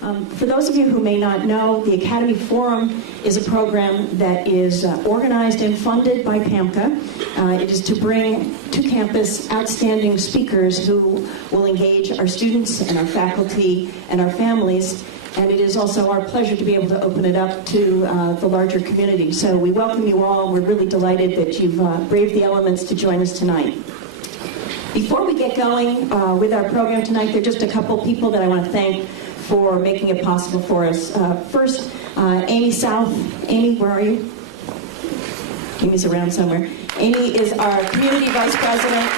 For those of you who may not know, the Academy Forum is a program that is organized and funded by PAMCA. It is to bring to campus outstanding speakers who will engage our students and our faculty and our families. And it is also our pleasure to be able to open it up to the larger community. So we welcome you all. We're really delighted that you've braved the elements to join us tonight. Before we get going with our program tonight, there are just a couple people that I want to thank for making it possible for us. First, Amy South. Amy, where are you? Amy's around somewhere. Amy is our community vice president.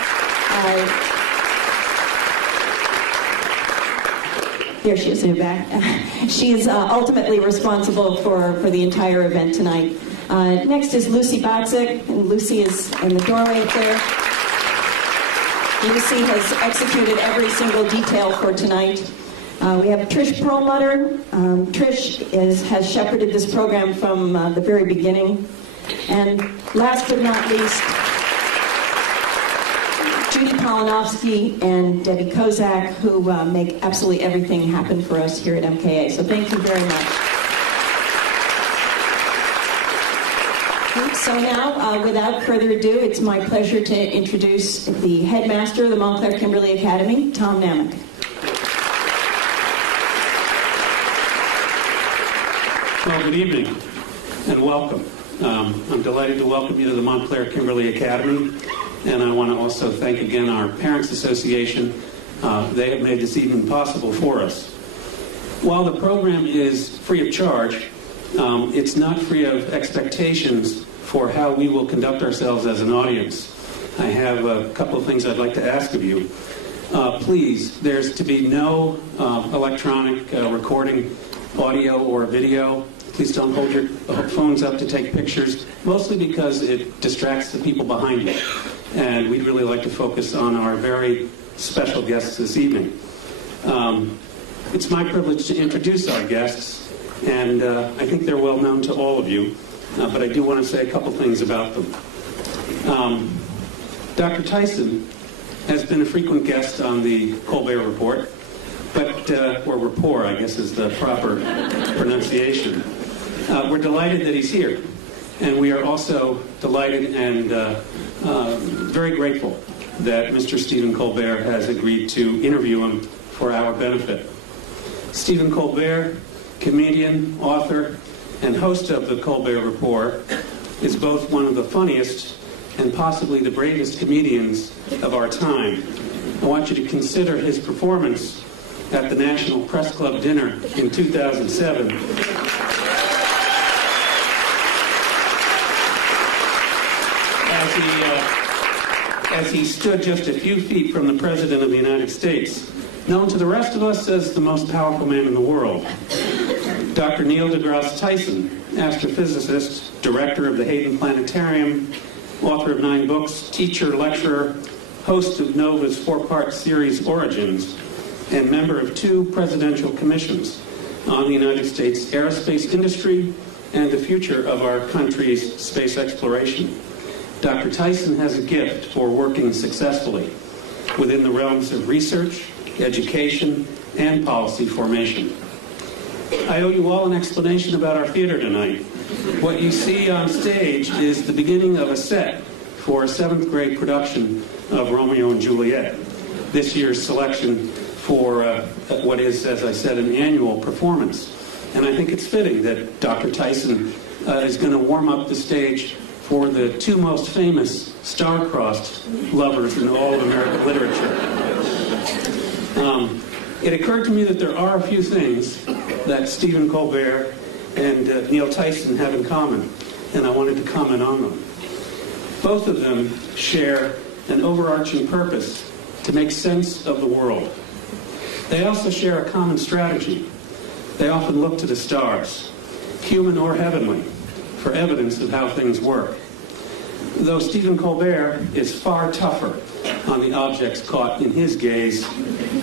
There she is in the back. She is ultimately responsible for the entire event tonight. Next is Lucy Botzik, and Lucy is in the doorway up there. Lucy has executed every single detail for tonight. We have Trish Perlmutter. Trish has shepherded this program from the very beginning. And last but not least, Judy Polinovsky and Debbie Kozak, who make absolutely everything happen for us here at MKA. So thank you very much. So now, without further ado, it's my pleasure to introduce the headmaster of the Montclair Kimberly Academy, Tom Namick. Well, good evening and welcome. I'm delighted to welcome you to the Montclair Kimberly Academy, and I want to also thank again our Parents Association. They have made this evening possible for us. While the program is free of charge, it's not free of expectations for how we will conduct ourselves as an audience. I have a couple of things I'd like to ask of you. Please, there's to be no electronic recording, audio or video. Please don't hold your phones up to take pictures, mostly because it distracts the people behind you. And we'd really like to focus on our very special guests this evening. It's my privilege to introduce our guests, and I think they're well known to all of you, but I do want to say a couple things about them. Dr. Tyson has been a frequent guest on the Colbert Report, or rapport, I guess is the proper pronunciation. We're delighted that he's here, and we are also delighted and very grateful that Mr. Stephen Colbert has agreed to interview him for our benefit. Stephen Colbert, comedian, author, and host of the Colbert Report, is both one of the funniest and possibly the bravest comedians of our time. I want you to consider his performance at the National Press Club dinner in 2007. As he stood just a few feet from the President of the United States, known to the rest of us as the most powerful man in the world. Dr. Neil deGrasse Tyson, astrophysicist, director of the Hayden Planetarium, author of 9 books, teacher, lecturer, host of NOVA's 4-part series Origins, and member of 2 presidential commissions on the United States aerospace industry and the future of our country's space exploration. Dr. Tyson has a gift for working successfully within the realms of research, education, and policy formation. I owe you all an explanation about our theater tonight. What you see on stage is the beginning of a set for a 7th grade production of Romeo and Juliet. This year's selection for what is, as I said, an annual performance. And I think it's fitting that Dr. Tyson is going to warm up the stage for the 2 most famous star-crossed lovers in all of American literature. It occurred to me that there are a few things that Stephen Colbert and Neil Tyson have in common, and I wanted to comment on them. Both of them share an overarching purpose to make sense of the world. They also share a common strategy. They often look to the stars, human or heavenly, for evidence of how things work. Though Stephen Colbert is far tougher on the objects caught in his gaze,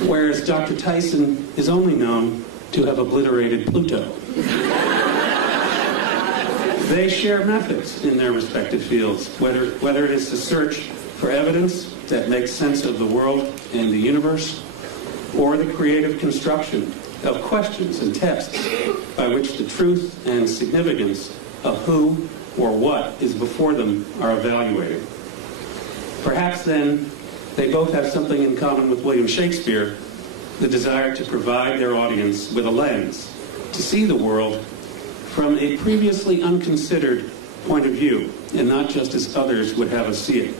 whereas Dr. Tyson is only known to have obliterated Pluto. They share methods in their respective fields, whether it is the search for evidence that makes sense of the world and the universe, or the creative construction of questions and tests by which the truth and significance of who or what is before them are evaluated. Perhaps then they both have something in common with William Shakespeare, the desire to provide their audience with a lens to see the world from a previously unconsidered point of view, and not just as others would have us see it.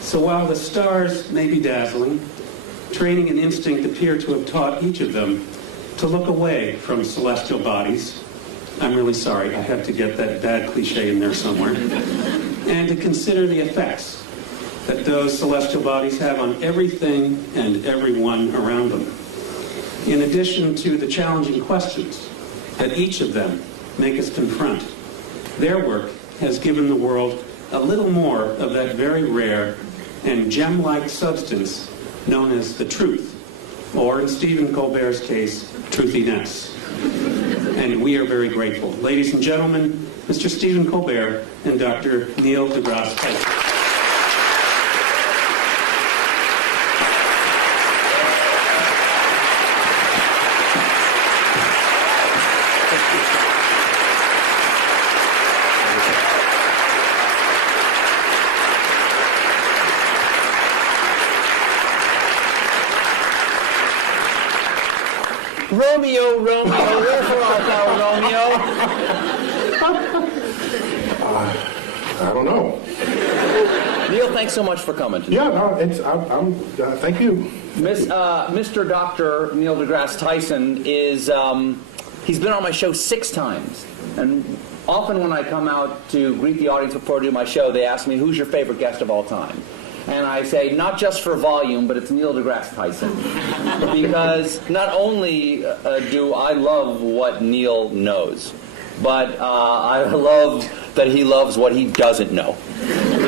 So while the stars may be dazzling, training and instinct appear to have taught each of them to look away from celestial bodies. I'm really sorry, I had to get that bad cliche in there somewhere. And to consider the effects that those celestial bodies have on everything and everyone around them. In addition to the challenging questions that each of them make us confront, their work has given the world a little more of that very rare and gem-like substance known as the truth, or in Stephen Colbert's case, truthiness. And we are very grateful. Ladies and gentlemen, Mr. Stephen Colbert and Dr. Neil deGrasse Tyson. Romeo, wherefore art thou, Romeo? I don't know. Neil, thanks so much for coming today. Yeah, no, thank you. Mr. Dr. Neil deGrasse Tyson is, he's been on my show 6 times. And often when I come out to greet the audience before I do my show, they ask me, who's your favorite guest of all time? And I say, not just for volume, but it's Neil deGrasse Tyson. Because not only do I love what Neil knows, but I love that he loves what he doesn't know.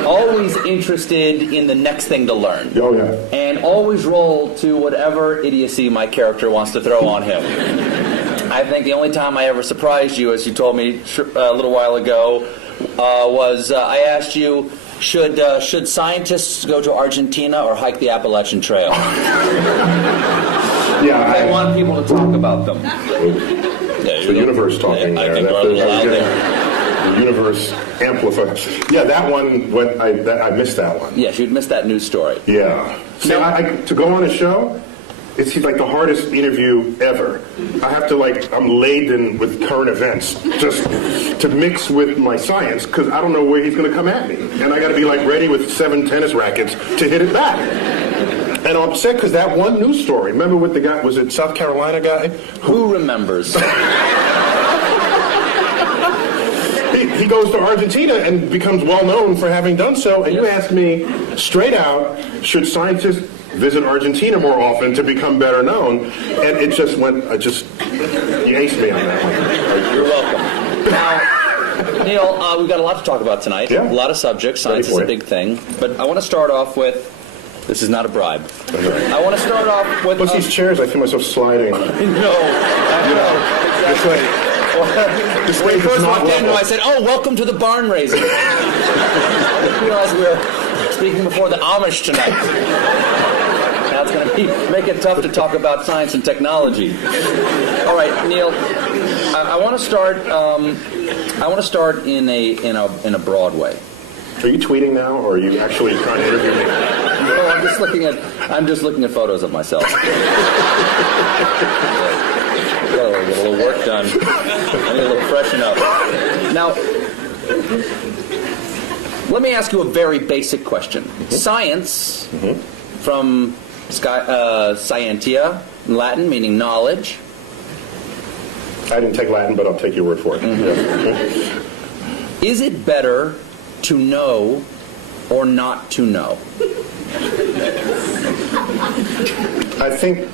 Always interested in the next thing to learn. Oh, yeah. And always roll to whatever idiocy my character wants to throw on him. I think the only time I ever surprised you, as you told me a little while ago, was I asked you, should scientists go to Argentina or hike the Appalachian Trail? Yeah, I want people to talk about them. It's the universe talking I there. think we're a little loud there. The universe amplifies. Yeah, that one, I missed that one. Yes, you'd missed that news story. Yeah. See, to go on a show, it's like the hardest interview ever. I have to I'm laden with current events just to mix with my science because I don't know where he's going to come at me. And I got to be ready with 7 tennis rackets to hit it back. And I'm upset because that one news story, remember with the guy, was it South Carolina guy? Who remembers? He goes to Argentina and becomes well known for having done so. And you asked me straight out, should scientists visit Argentina more often to become better known? And it just went, you aced me on that one. You're welcome. Now, Neil, we've got a lot to talk about tonight. Yeah. A lot of subjects. Science is a big thing. But I want to start off with, this is not a bribe. Okay. I want to start off with... What's these chairs? I feel myself sliding. No. Exactly. When you first walked in, I said, oh, welcome to the barn raising. I realized we were speaking before the Amish tonight. Now it's going to make it tough to talk about science and technology. All right, Neil, I want to start. I want to start in a broad way. Are you tweeting now, or are you actually trying to interview me? No, I'm just looking at photos of myself. Get a little work done. I need a little freshen up. Now, let me ask you a very basic question. Mm-hmm. Science, from scientia, in Latin, meaning knowledge. I didn't take Latin, but I'll take your word for it. Mm-hmm. Is it better to know or not to know? I think,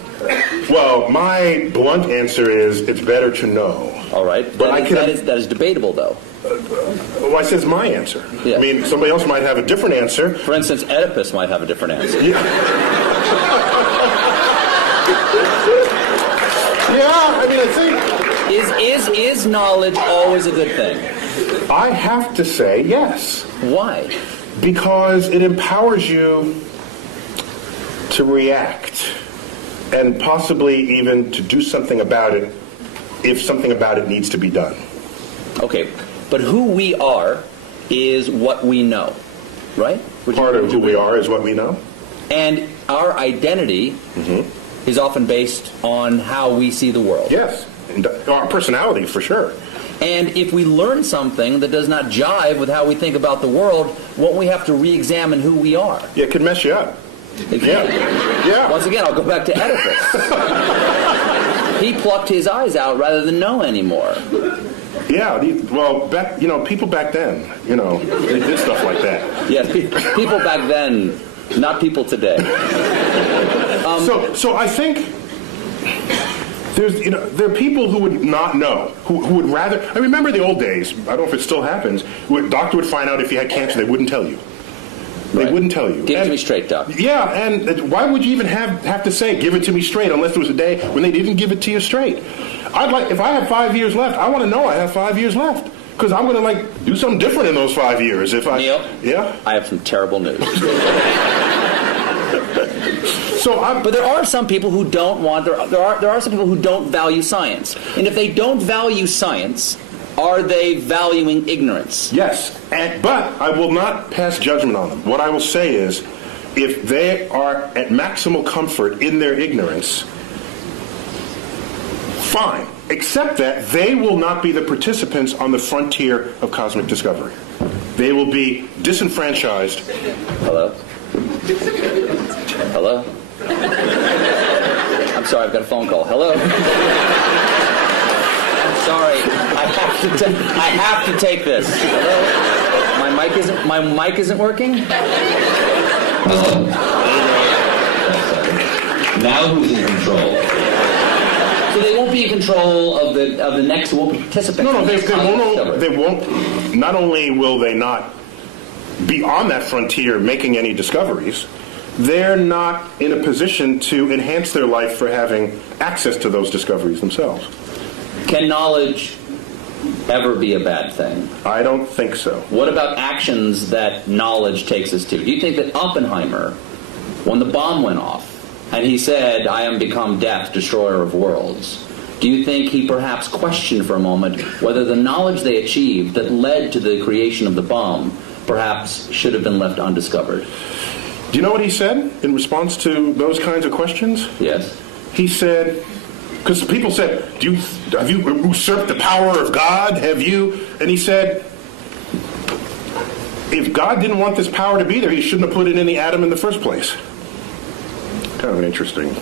well, my blunt answer is it's better to know. All right. But that is debatable, though. Well, I said it's my answer. Yeah. I mean, somebody else might have a different answer. For instance, Oedipus might have a different answer. Yeah. Yeah, I mean, I think... Is knowledge always a good thing? I have to say yes. Why? Because it empowers you to react and possibly even to do something about it if something about it needs to be done. Okay, but who we are is what we know, right? Part of who we are is what we know. And our identity is often based on how we see the world. Yes, and our personality for sure. And if we learn something that does not jive with how we think about the world, won't we have to re-examine who we are? Yeah, it could mess you up. Yeah. Once again, I'll go back to Oedipus. He plucked his eyes out rather than know anymore. Yeah, well, people back then, they did stuff like that. Yes, people back then, not people today. So I think there are people who would not know, who would rather. I remember the old days. I don't know if it still happens. A doctor would find out if you had cancer, they wouldn't tell you. They wouldn't tell you. Give it to me straight, Doc. Yeah, and why would you even have to say, give it to me straight, unless there was a day when they didn't give it to you straight? If I have 5 years left, I want to know I have 5 years left. Because I'm going to, do something different in those 5 years. Neil? Yeah? I have some terrible news. But there are some people who don't want, there are some people who don't value science. And if they don't value science, are they valuing ignorance? Yes, but I will not pass judgment on them. What I will say is, if they are at maximal comfort in their ignorance, fine. Except that they will not be the participants on the frontier of cosmic discovery. They will be disenfranchised. Hello? Hello? I'm sorry, I've got a phone call. Hello? I'm sorry. I have to take this. Hello? My mic isn't working? Hello. Now who's in control? So they won't be in control of the next participant. No, they won't. Not only will they not be on that frontier making any discoveries, they're not in a position to enhance their life for having access to those discoveries themselves. Can knowledge ever be a bad thing? I don't think so. What about actions that knowledge takes us to? Do you think that Oppenheimer, when the bomb went off, and he said, "I am become death, destroyer of worlds," do you think he perhaps questioned for a moment whether the knowledge they achieved that led to the creation of the bomb perhaps should have been left undiscovered? Do you know what he said in response to those kinds of questions? Yes. He said, because people said, have you usurped the power of God? Have you? And he said, if God didn't want this power to be there, he shouldn't have put it in the atom in the first place. Kind of an interesting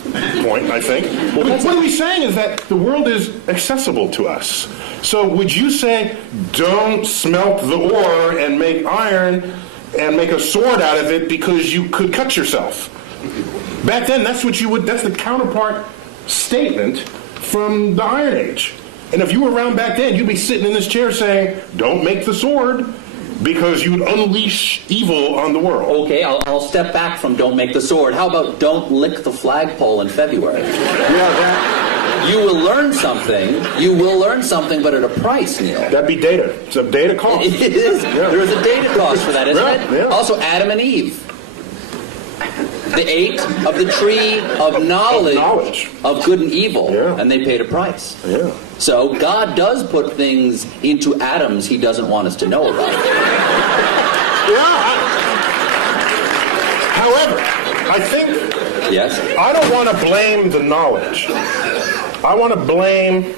point, I think. Well, what he's saying is that the world is accessible to us. So would you say, don't smelt the ore and make iron and make a sword out of it because you could cut yourself? Back then, that's the counterpart statement from the Iron Age. And if you were around back then, you'd be sitting in this chair saying, don't make the sword, because you'd unleash evil on the world. Okay, I'll step back from don't make the sword. How about don't lick the flagpole in February? You will learn something. You will learn something, but at a price, Neil. That'd be data. It's a data cost. It is. Yeah. There is a data cost for that, isn't it? Yeah. Also, Adam and Eve. They ate of the tree of knowledge of good and evil, and they paid a price. Yeah. So God does put things into atoms he doesn't want us to know about. However, I think I don't want to blame the knowledge. I want to blame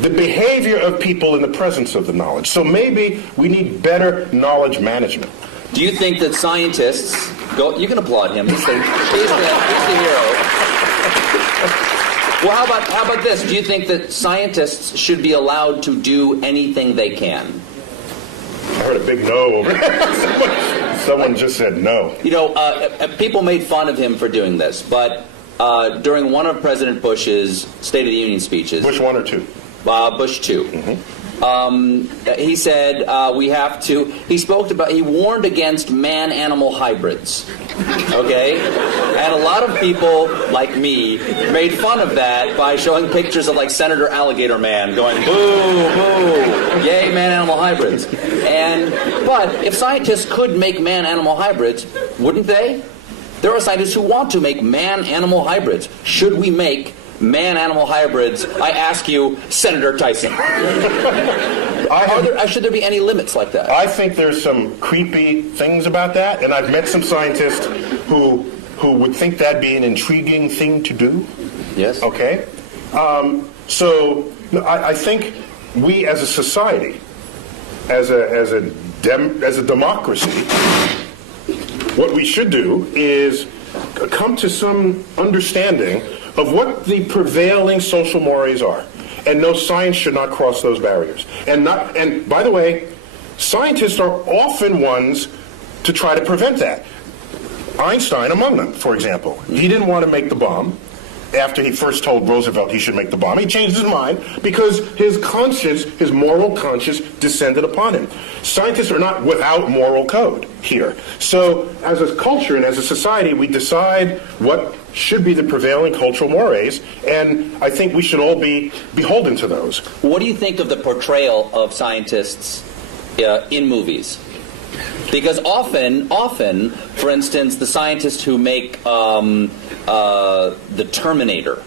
the behavior of people in the presence of the knowledge. So maybe we need better knowledge management. Do you think that scientists you can applaud him. He's the hero. Well, how about this? Do you think that scientists should be allowed to do anything they can? I heard a big no over there. Someone just said no. People made fun of him for doing this, but during one of President Bush's State of the Union speeches... Bush 1 or 2? Bush 2. Mm-hmm. He said he warned against man-animal hybrids. Okay? And a lot of people, like me, made fun of that by showing pictures of, like, Senator Alligator Man going, boo, boo, yay, man-animal hybrids. But if scientists could make man-animal hybrids, wouldn't they? There are scientists who want to make man-animal hybrids. Should we make man-animal hybrids? I ask you, Senator Tyson. Should there be any limits like that? I think there's some creepy things about that, and I've met some scientists who would think that'd be an intriguing thing to do. Yes. Okay? So I think we as a society, as a democracy, what we should do is come to some understanding of what the prevailing social mores are. And no, science should not cross those barriers. And by the way, scientists are often ones to try to prevent that. Einstein among them, for example. He didn't want to make the bomb after he first told Roosevelt he should make the bomb. He changed his mind because his conscience, his moral conscience, descended upon him. Scientists are not without moral code here. So as a culture and as a society, we decide what should be the prevailing cultural mores, and I think we should all be beholden to those. What do you think of the portrayal of scientists in movies? Because often, for instance, the scientists who make the Terminator,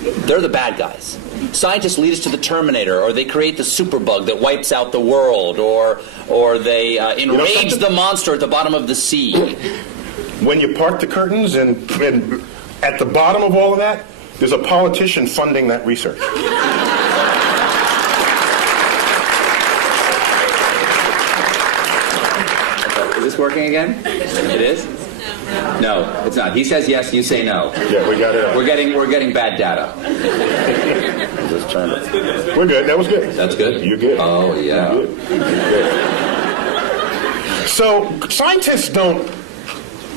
they're the bad guys. Scientists lead us to the Terminator, or they create the superbug that wipes out the world, or they enrage the monster at the bottom of the sea. When you part the curtains and at the bottom of all of that, there's a politician funding that research. Is this working again? It is? No, it's not. He says yes, you say no. Yeah, we got it. We're getting bad data. Just turn it. We're good. That was good. That's good? You're good. Oh, yeah. You're good. So scientists don't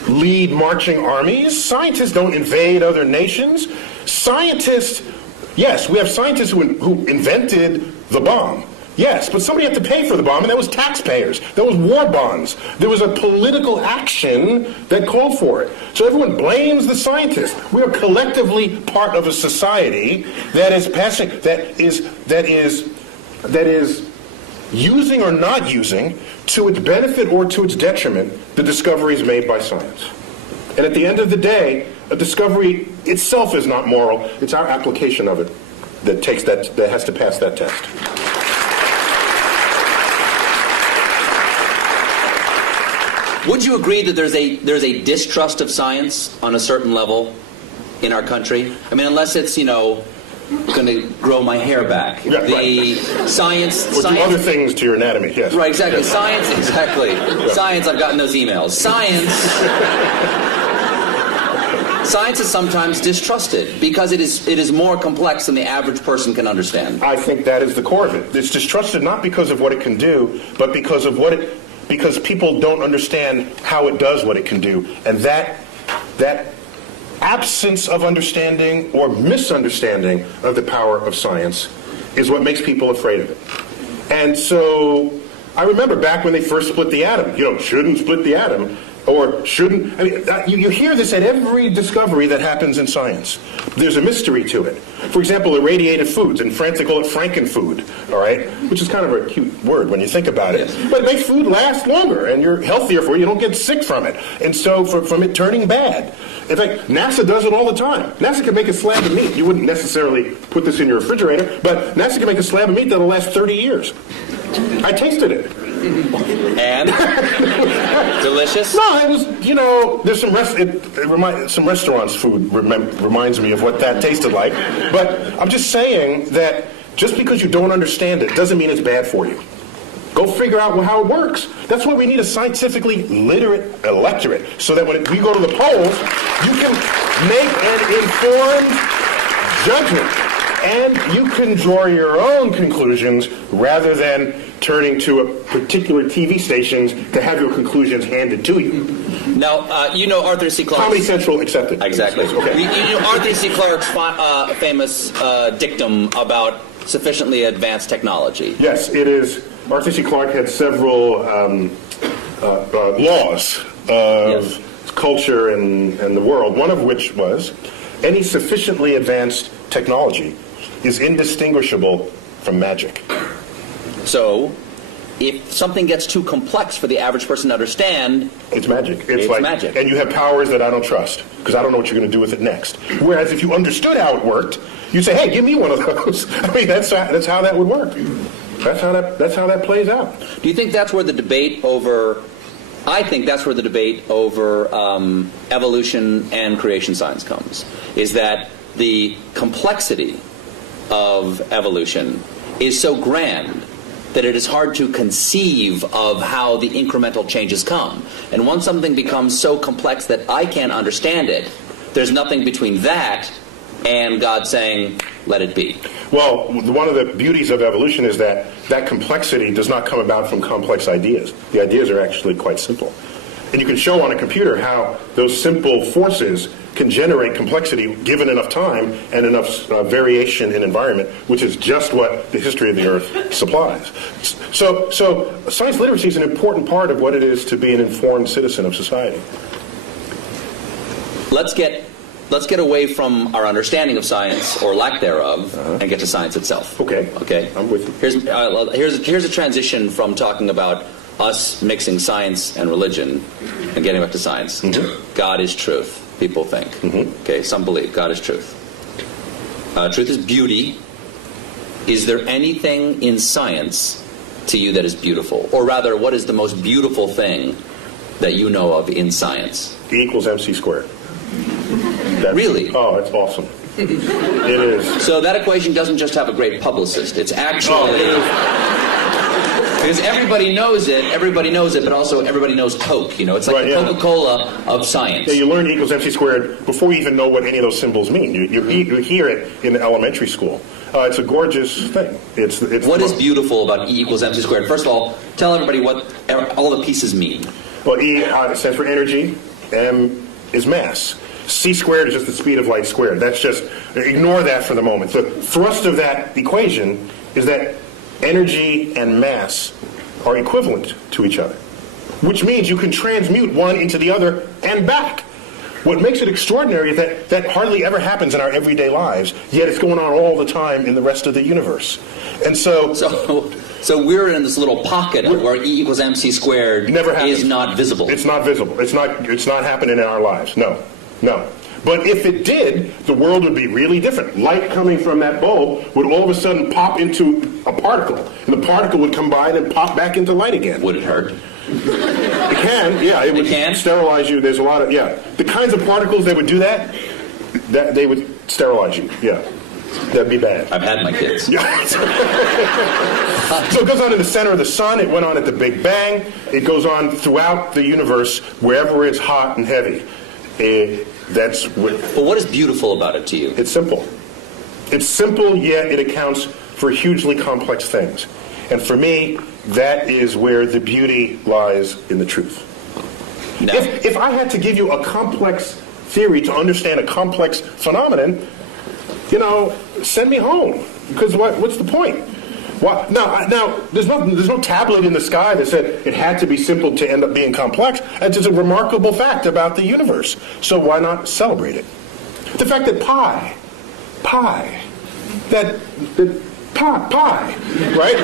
lead marching armies. Scientists don't invade other nations. Scientists, yes, we have scientists who invented the bomb. Yes, but somebody had to pay for the bomb, and that was taxpayers. That was war bonds. There was a political action that called for it. So everyone blames the scientists. We are collectively part of a society that is using or not using, to its benefit or to its detriment, the discoveries made by science. And at the end of the day, a discovery itself is not moral. It's our application of it that has to pass that test. Would you agree that there's a distrust of science on a certain level in our country? I mean, unless it's, going to grow my hair back. Yeah, the right. Science... Or do other things to your anatomy, yes. Right, exactly. Yes. Science, exactly. Right. Science, I've gotten those emails. Science is sometimes distrusted because it is more complex than the average person can understand. I think that is the core of it. It's distrusted not because of what it can do, but because of because people don't understand how it does what it can do. And that absence of understanding or misunderstanding of the power of science is what makes people afraid of it. And so I remember back when they first split the atom, shouldn't split the atom, or shouldn't. I mean, you hear this at every discovery that happens in science. There's a mystery to it. For example, irradiated foods. In France, they call it frankenfood, all right? Which is kind of a cute word when you think about it. Yes. But it makes food last longer, and you're healthier for it. You don't get sick from it. And so from it turning bad. In fact, NASA does it all the time. NASA can make a slab of meat. You wouldn't necessarily put this in your refrigerator, but NASA can make a slab of meat that'll last 30 years. I tasted it. And? Delicious? No, it was, there's some restaurants' food reminds me of what that tasted like. But I'm just saying that just because you don't understand it doesn't mean it's bad for you. Go figure out how it works. That's why we need a scientifically literate electorate, so that when we go to the polls, you can make an informed judgment. And you can draw your own conclusions rather than turning to a particular TV stations to have your conclusions handed to you. Now, Arthur C. Clarke. Comedy Central accepted. Exactly. Okay. Arthur C. Clarke's famous dictum about sufficiently advanced technology. Yes, it is. Arthur C. Clarke had several laws of culture and the world, one of which was any sufficiently advanced technology is indistinguishable from magic. So, if something gets too complex for the average person to understand, It's magic. It's like magic. And you have powers that I don't trust because I don't know what you're going to do with it next. Whereas if you understood how it worked, you'd say, "Hey, give me one of those." I mean, that's how that would work. That's how that plays out. do you think that's where the debate over? I think that's where the debate over evolution and creation science comes. Is that the complexity of evolution is so grand that it is hard to conceive of how the incremental changes come. And once something becomes so complex that I can't understand it, there's nothing between that and God saying, let it be. Well, one of the beauties of evolution is that complexity does not come about from complex ideas. The ideas are actually quite simple. And you can show on a computer how those simple forces can generate complexity given enough time and enough variation in environment, which is just what the history of the Earth supplies. So science literacy is an important part of what it is to be an informed citizen of society. Let's get away from our understanding of science, or lack thereof, and get to science itself. Okay. Okay. I'm with you. Here's a transition from talking about us mixing science and religion and getting back to science. Mm-hmm. God is truth, people think. Mm-hmm. Okay, some believe God is truth. Truth is beauty. Is there anything in science to you that is beautiful? Or rather, what is the most beautiful thing that you know of in science? E equals MC squared. Really? Oh, it's awesome. It is. So that equation doesn't just have a great publicist. It's actually... Because everybody knows it, but also everybody knows Coke. You know, it's like Right, the yeah. Coca-Cola of science. Yeah, you learn E equals MC squared before you even know what any of those symbols mean. You hear it in elementary school. It's a gorgeous thing. It's What is beautiful about E equals MC squared? First of all, tell everybody what all the pieces mean. Well, E stands for energy. M is mass. C squared is just the speed of light squared. That's just, ignore that for the moment. The thrust of that equation is that energy and mass are equivalent to each other, which means you can transmute one into the other and back. What makes it extraordinary is that hardly ever happens in our everyday lives, yet it's going on all the time in the rest of the universe. And so we're in this little pocket where E equals MC squared never happens. is not visible. It's not visible. It's not happening in our lives. No. But if it did, the world would be really different. Light coming from that bulb would all of a sudden pop into a particle, and the particle would combine and pop back into light again. Would it hurt? It can, yeah. It would sterilize you. There's a lot of, yeah. The kinds of particles that would do that they would sterilize you, yeah. That'd be bad. I've had my kids. Yeah. So it goes on in the center of the sun. It went on at the Big Bang. It goes on throughout the universe, wherever it's hot and heavy. That's what. But what is beautiful about it to you? It's simple. It's simple, yet it accounts for hugely complex things. And for me, that is where the beauty lies in the truth. No. If I had to give you a complex theory to understand a complex phenomenon, send me home. Because what's the point? Now, there's no tablet in the sky that said it had to be simple to end up being complex. It's just a remarkable fact about the universe. So why not celebrate it? The fact that pi, right?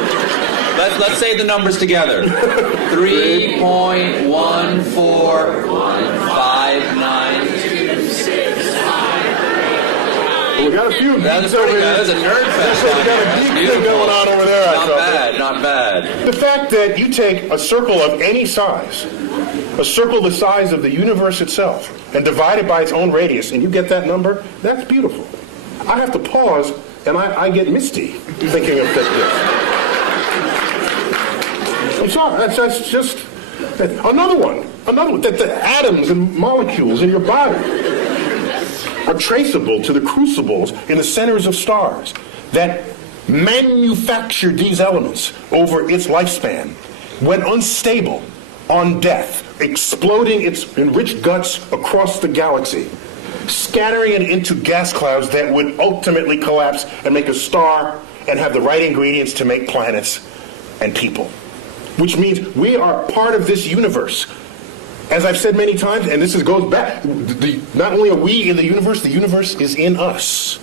Let's say the numbers together. 3.1415926. We got a few. That's pretty good. That's a nerd fest. We got a geek thing going on over there. Not bad. The fact that you take a circle of any size, a circle the size of the universe itself, and divide it by its own radius, and you get that number, that's beautiful. I have to pause, and I get misty thinking of this. That's just another one. That the atoms and molecules in your body are traceable to the crucibles in the centers of stars that manufactured these elements over its lifespan, when unstable, on death, exploding its enriched guts across the galaxy, scattering it into gas clouds that would ultimately collapse and make a star and have the right ingredients to make planets and people. Which means we are part of this universe. As I've said many times, and goes back, not only are we in the universe is in us.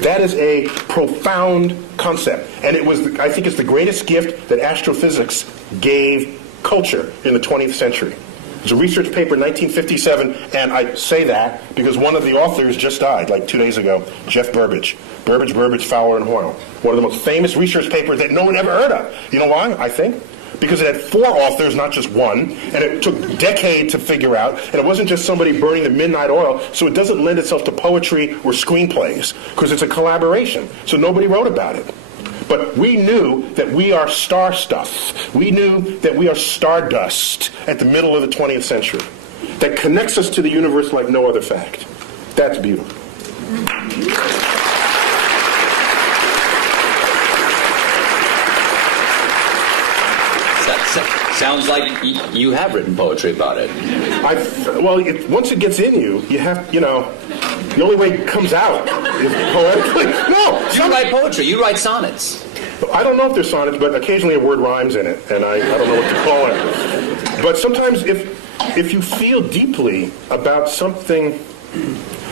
That is a profound concept. And it was, I think it's the greatest gift that astrophysics gave culture in the 20th century. There's a research paper in 1957, and I say that because one of the authors just died, like 2 days ago, Jeff Burbidge. Burbidge, Fowler, and Hoyle. One of the most famous research papers that no one ever heard of. You know why, I think? Because it had 4 authors, not just one, and it took a decade to figure out, and it wasn't just somebody burning the midnight oil, so it doesn't lend itself to poetry or screenplays, because it's a collaboration, so nobody wrote about it. But we knew that we are star stuff. We knew that we are stardust at the middle of the 20th century. That connects us to the universe like no other fact. That's beautiful. Sounds like you have written poetry about it. Once it gets in you, you have, the only way it comes out is poetically. No! You write poetry. You write sonnets. I don't know if they're sonnets, but occasionally a word rhymes in it, and I don't know what to call it. But sometimes if you feel deeply about something,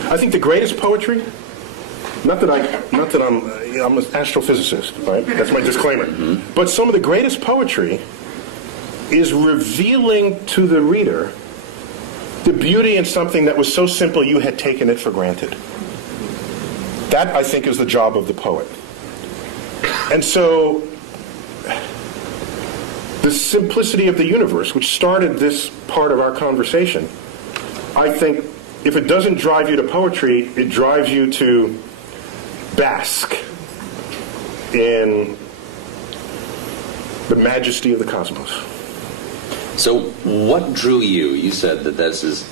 I think the greatest poetry, not that I'm an astrophysicist, right? That's my disclaimer. Mm-hmm. But some of the greatest poetry is revealing to the reader the beauty in something that was so simple you had taken it for granted. That, I think, is the job of the poet. And so, the simplicity of the universe, which started this part of our conversation, I think if it doesn't drive you to poetry, it drives you to bask in the majesty of the cosmos. So what drew you? You said that this is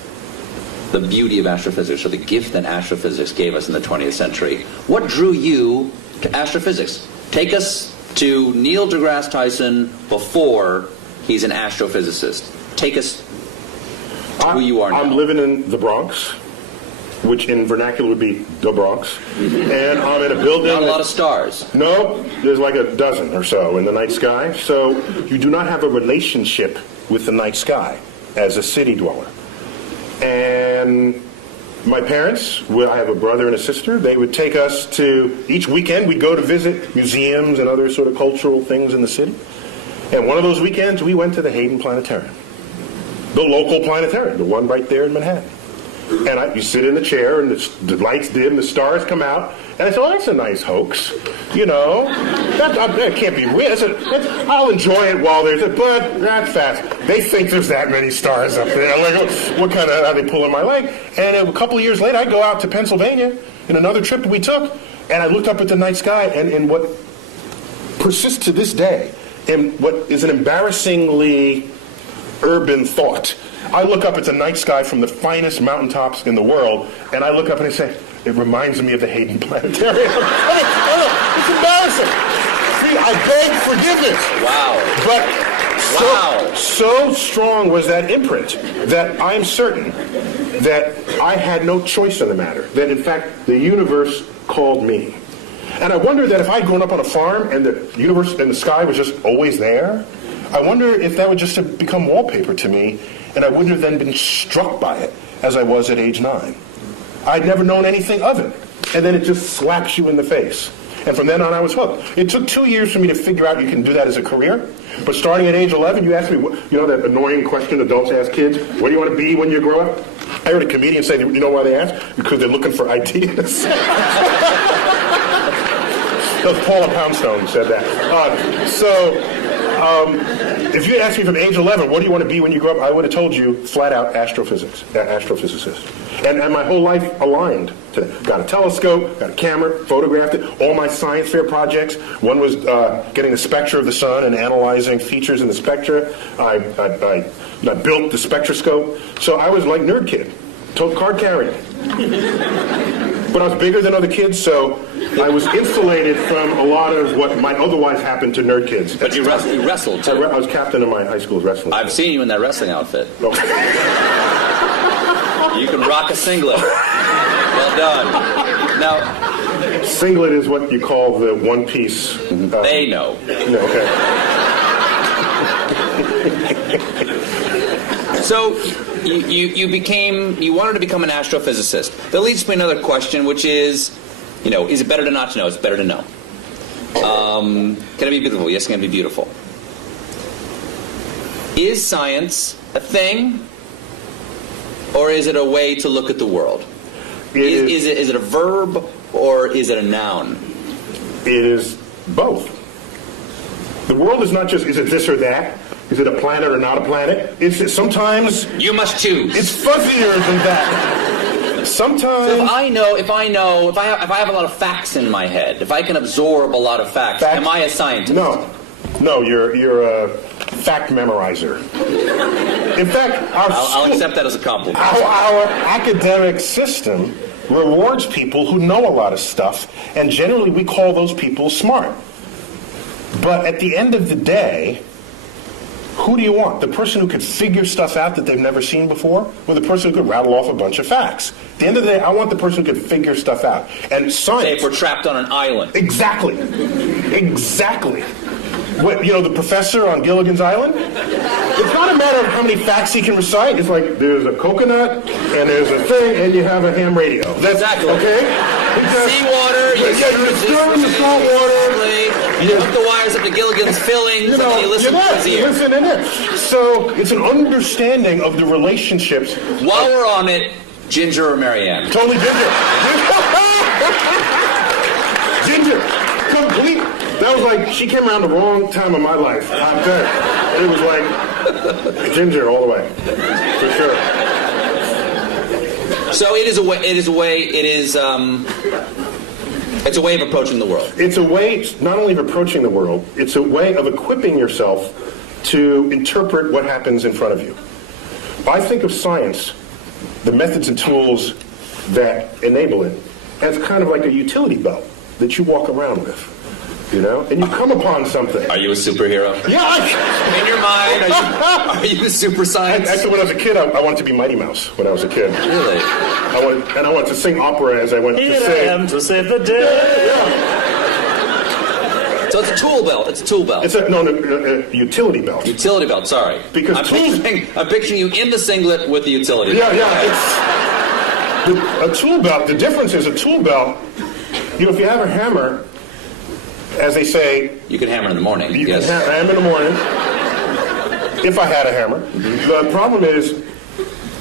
the beauty of astrophysics, or the gift that astrophysics gave us in the 20th century. What drew you to astrophysics? Take us to Neil deGrasse Tyson before he's an astrophysicist. Take us to who you are now. I'm living in the Bronx, which in vernacular would be the Bronx. And I'm in a building. Not a lot of stars. No, there's like a dozen or so in the night sky. So you do not have a relationship with the night sky as a city dweller. And my parents, I have a brother and a sister, they would take us to, each weekend we'd go to visit museums and other sort of cultural things in the city. And one of those weekends we went to the Hayden Planetarium. The local planetarium, the one right there in Manhattan. And you sit in the chair, and the lights dim, the stars come out, and I said, "Oh, that's a nice hoax, that can't be real. I'll enjoy it while there's it, but that's fast. They think there's that many stars up there. Like, what kind of? Are they pulling my leg?" And a couple of years later, I go out to Pennsylvania in another trip that we took, and I looked up at the night sky, and what persists to this day, and what is an embarrassingly urban thought. I look up at the night sky from the finest mountaintops in the world, and I look up and I say, "It reminds me of the Hayden Planetarium." It's embarrassing. See, I beg forgiveness. Wow. But so strong was that imprint that I'm certain that I had no choice in the matter. That, in fact, the universe called me. And I wonder that if I'd grown up on a farm and the universe and the sky was just always there, I wonder if that would just have become wallpaper to me, and I wouldn't have then been struck by it as I was at age 9. I'd never known anything of it. And then it just slaps you in the face. And from then on, I was hooked. It took 2 years for me to figure out you can do that as a career. But starting at age 11, you asked me, that annoying question adults ask kids, what do you want to be when you grow up? I heard a comedian say, you know why they ask? Because they're looking for ideas. That was Paula Poundstone who said that. If you had asked me from age 11, what do you want to be when you grow up, I would have told you flat out astrophysicist. And my whole life aligned to that. Got a telescope, got a camera, photographed it. All my science fair projects. One was getting the spectra of the sun and analyzing features in the spectra. I built the spectroscope. So I was like nerd kid, card carrying. But I was bigger than other kids, so I was insulated from a lot of what might otherwise happen to nerd kids. But you wrestled, too. I was captain of my high school's wrestling team. I've seen you in that wrestling outfit. Okay. You can rock a singlet. Well done. Now, singlet is what you call the one-piece... they know. No, okay. So... You wanted to become an astrophysicist. That leads to another question, which is, is it better to not to know? It's better to know. Can it be beautiful? Yes, it can be beautiful. Is science a thing, or is it a way to look at the world? Is it a verb, or is it a noun? It is both. The world is not just, is it this or that? Is it a planet or not a planet? It's sometimes... You must choose. It's fuzzier than that. Sometimes... So if I have a lot of facts in my head, if I can absorb a lot of facts, am I a scientist? No, you're a fact memorizer. In fact, I'll accept that as a compliment. Our academic system rewards people who know a lot of stuff, and generally we call those people smart. But at the end of the day, who do you want? The person who could figure stuff out that they've never seen before, or the person who could rattle off a bunch of facts? At the end of the day, I want the person who could figure stuff out. And science... Say if we're trapped on an island. Exactly. What, the professor on Gilligan's Island? It's not a matter of how many facts he can recite. It's like, there's a coconut, and there's a thing, and you have a ham radio. That's exactly. Okay? Seawater, you stir in the salt water. You hook the wires up to Gilligan's fillings, and then you listen to his ear. Listen in it. So it's an understanding of the relationships. While we're on it, Ginger or Marianne? Totally Ginger. Ginger. Complete. That was like, she came around the wrong time of my life. I'm dead. It was like Ginger all the way. For sure. So it's a way of approaching the world. It's a way not only of approaching the world, it's a way of equipping yourself to interpret what happens in front of you. I think of science, the methods and tools that enable it, as kind of like a utility belt that you walk around with. And you come upon something. Are you a superhero? Yeah. In your mind, are you a super science? Actually, when I was a kid, I wanted to be Mighty Mouse when I was a kid. Really? I wanted to sing opera as I went to sing. Here I am to save the day. Yeah. So it's a tool belt. It's a tool belt. It's a utility belt. Utility belt, sorry. Because I'm picturing you in the singlet with the utility belt. Yeah. It's a tool belt. The difference is a tool belt, if you have a hammer, as they say... You can hammer in the morning. You can hammer in the morning. If I had a hammer. Mm-hmm. The problem is,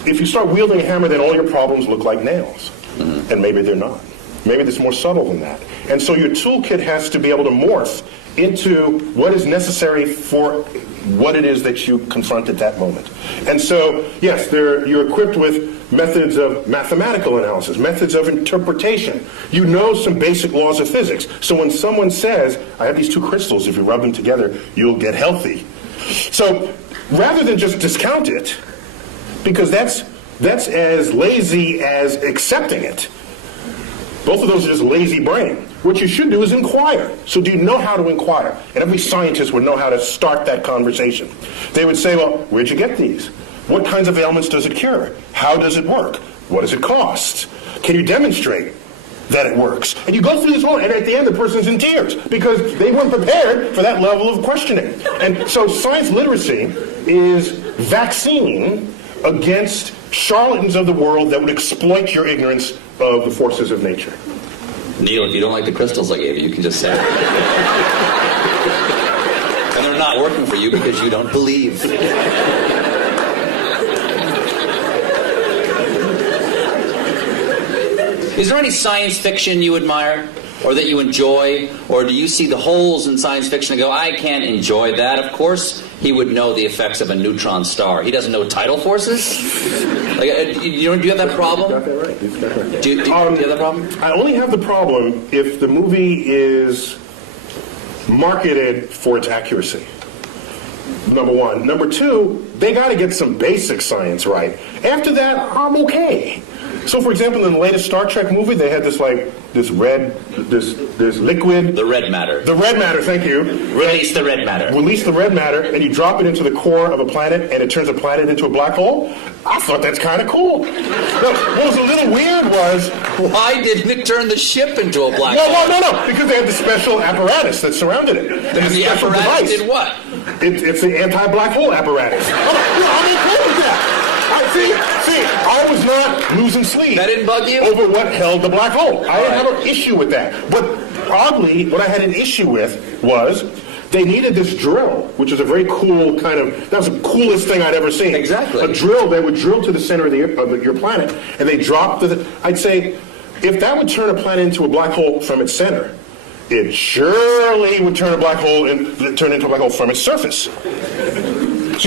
if you start wielding a hammer, then all your problems look like nails. Mm-hmm. And maybe they're not. Maybe it's more subtle than that. And so your toolkit has to be able to morph into what is necessary for what it is that you confront at that moment. And so, yes, you're equipped with methods of mathematical analysis, methods of interpretation. You know some basic laws of physics. So when someone says, I have these two crystals, if you rub them together, you'll get healthy. So rather than just discount it, because that's as lazy as accepting it, both of those are just lazy brain. What you should do is inquire. So do you know how to inquire? And every scientist would know how to start that conversation. They would say, well, where'd you get these? What kinds of ailments does it cure? How does it work? What does it cost? Can you demonstrate that it works? And you go through this whole, and at the end the person's in tears because they weren't prepared for that level of questioning. And so science literacy is vaccine against charlatans of the world that would exploit your ignorance of the forces of nature. Neil, if you don't like the crystals I gave you, you can just say it. And they're not working for you because you don't believe. Is there any science fiction you admire or that you enjoy? Or do you see the holes in science fiction and go, I can't enjoy that? Of course he would know the effects of a neutron star. He doesn't know tidal forces? Do you have that problem? You got that right. Do you have that problem? I only have the problem if the movie is marketed for its accuracy. Number one. Number two, they got to get some basic science right. After that, I'm okay. So, for example, in the latest Star Trek movie, they had this liquid. The red matter. The red matter, thank you. Release the red matter. Release the red matter, and you drop it into the core of a planet, and it turns a planet into a black hole. I thought that's kind of cool. What was a little weird was... Why didn't it turn the ship into a black hole? No, because they had the special apparatus that surrounded it. And the apparatus did what? It's the anti-black hole apparatus. I'm okay with that. I was was not losing sleep. That didn't bug you? Over what held the black hole. I didn't have an issue with that. But oddly, what I had an issue with was they needed this drill, which is a very cool kind of, that was the coolest thing I'd ever seen. Exactly. A drill, they would drill to the center of your planet, and they dropped I'd say, if that would turn a planet into a black hole from its center, it surely would turn into a black hole from its surface. So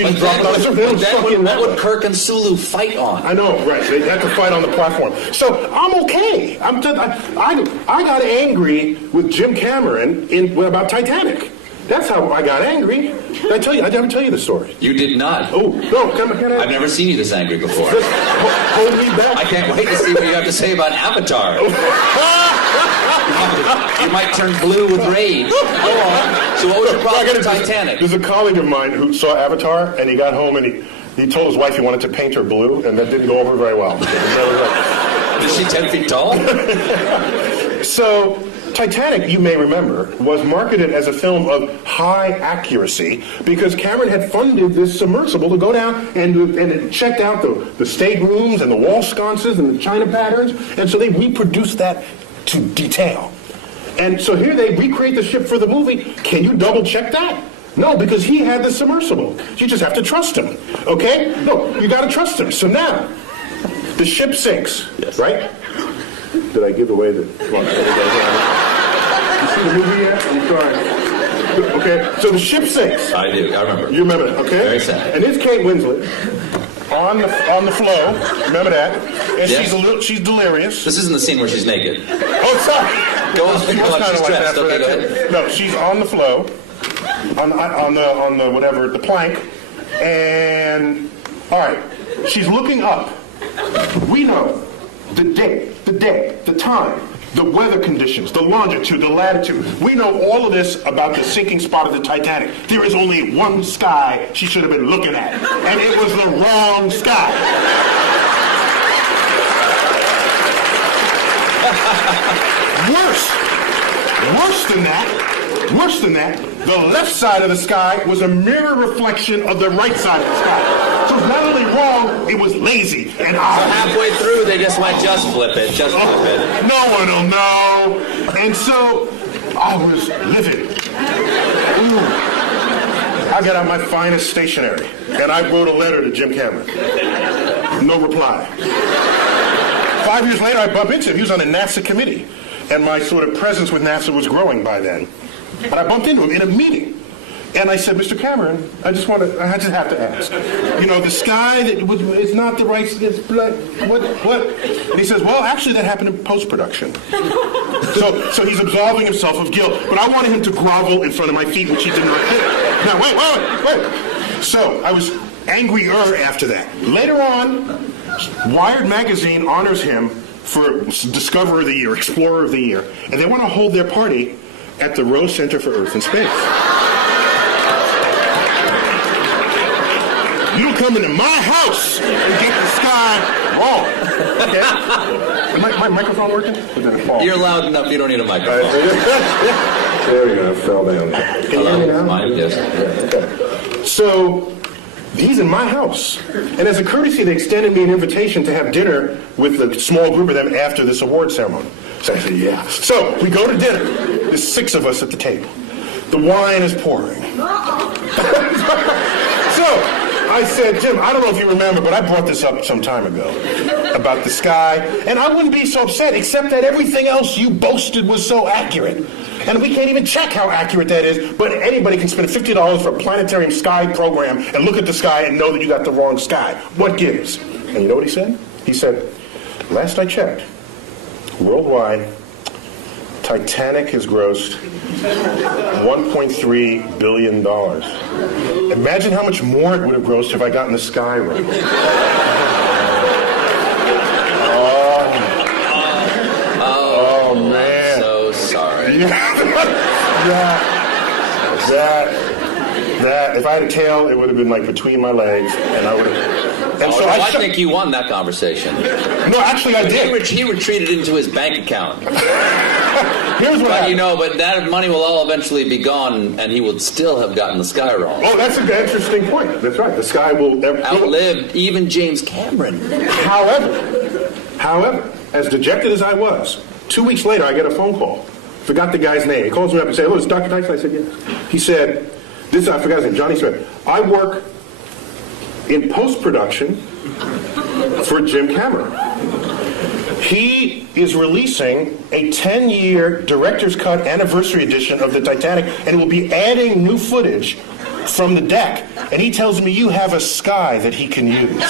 you just drop it on the surface. That would Kirk and Sulu fight on. I know, right? They have to fight on the platform. So I'm okay. I got angry with Jim Cameron about Titanic. That's how I got angry. Did I tell you? I didn't tell you the story. You did not. Oh, no, can I? I've never seen you this angry before. Just hold me back. I can't wait to see what you have to say about Avatar. You might turn blue with rage. Go on. So what was your problem with Titanic? There's a colleague of mine who saw Avatar, and he got home and he told his wife he wanted to paint her blue, and that didn't go over very well. Is she 10 feet tall? So, Titanic, you may remember, was marketed as a film of high accuracy because Cameron had funded this submersible to go down and it checked out the staterooms and the wall sconces and the china patterns, and so they reproduced that to detail. And so here they recreate the ship for the movie. Can you double check that? No, because he had the submersible. You just have to trust him, okay? No, you got to trust him. So now, the ship sinks, right? Did I give away the... You see the movie yet? I'm sorry. Okay, so the ship sinks. I do. I remember. You remember that, okay? Very sad. And it's Kate Winslet on the flow. Remember that? And Yes. she's delirious. This isn't the scene where she's naked. Oh, sorry. Go on. She was Go on. kind She's of like that dressed. for Okay, that go too. ahead. No, she's on the flow, on the whatever, the plank, and all right, she's looking up. We know the date, the time, the weather conditions, the longitude, the latitude. We know all of this about the sinking spot of the Titanic. There is only one sky she should have been looking at, and it was the wrong sky. Worse than that, the left side of the sky was a mirror reflection of the right side of the sky. So it's not only wrong, it was lazy and So odd. halfway through, they just went, just flip it, just flip it. No one will know. And so I was livid. Ooh. I got out my finest stationery and I wrote a letter to Jim Cameron. No reply. 5 years later, I bumped into him. He was on the NASA committee. And my sort of presence with NASA was growing by then. And I bumped into him in a meeting. And I said, Mr. Cameron, I just have to ask. You know, the sky it's not the right, it's black, what? And he says, well, actually that happened in post-production. So he's absolving himself of guilt. But I wanted him to grovel in front of my feet, which he did not do. Now, wait. So I was angrier after that. Later on, Wired magazine honors him for Discoverer of the Year, Explorer of the Year, and they want to hold their party at the Rose Center for Earth and Space. You don't come into my house and get the sky wrong. Okay? Is my microphone working? Or did it fall? You're loud enough, you don't need a microphone. There we go, it fell down. Can you hear me now? Mine, yes. Okay. So, he's in my house. And as a courtesy, they extended me an invitation to have dinner with a small group of them after this award ceremony. So I said, yeah. So we go to dinner. There's 6 of us at the table. The wine is pouring. So I said, Jim, I don't know if you remember, but I brought this up some time ago about the sky. And I wouldn't be so upset, except that everything else you boasted was so accurate. And we can't even check how accurate that is, but anybody can spend $50 for a planetarium sky program and look at the sky and know that you got the wrong sky. What gives? And you know what he said? He said, last I checked, worldwide, Titanic has grossed $1.3 billion. Imagine how much more it would have grossed if I got in the sky right. Oh, man. So sorry. That. If I had a tail, it would have been like between my legs, and I would have. And so I think you won that conversation. No, actually, I did. He retreated into his bank account. Here's what happened. But that money will all eventually be gone, and he would still have gotten the sky wrong. Oh, that's an interesting point. That's right. The sky will Outlived even James Cameron. However, as dejected as I was, 2 weeks later I get a phone call. Forgot the guy's name. He calls me up and says, "Hello, it's Dr. Tyson." I said, "Yes." He said, I forgot his name, Johnny Smith. "I work in post-production for Jim Cameron. He is releasing a 10-year director's cut anniversary edition of the Titanic, and will be adding new footage from the deck. And he tells me you have a sky that he can use."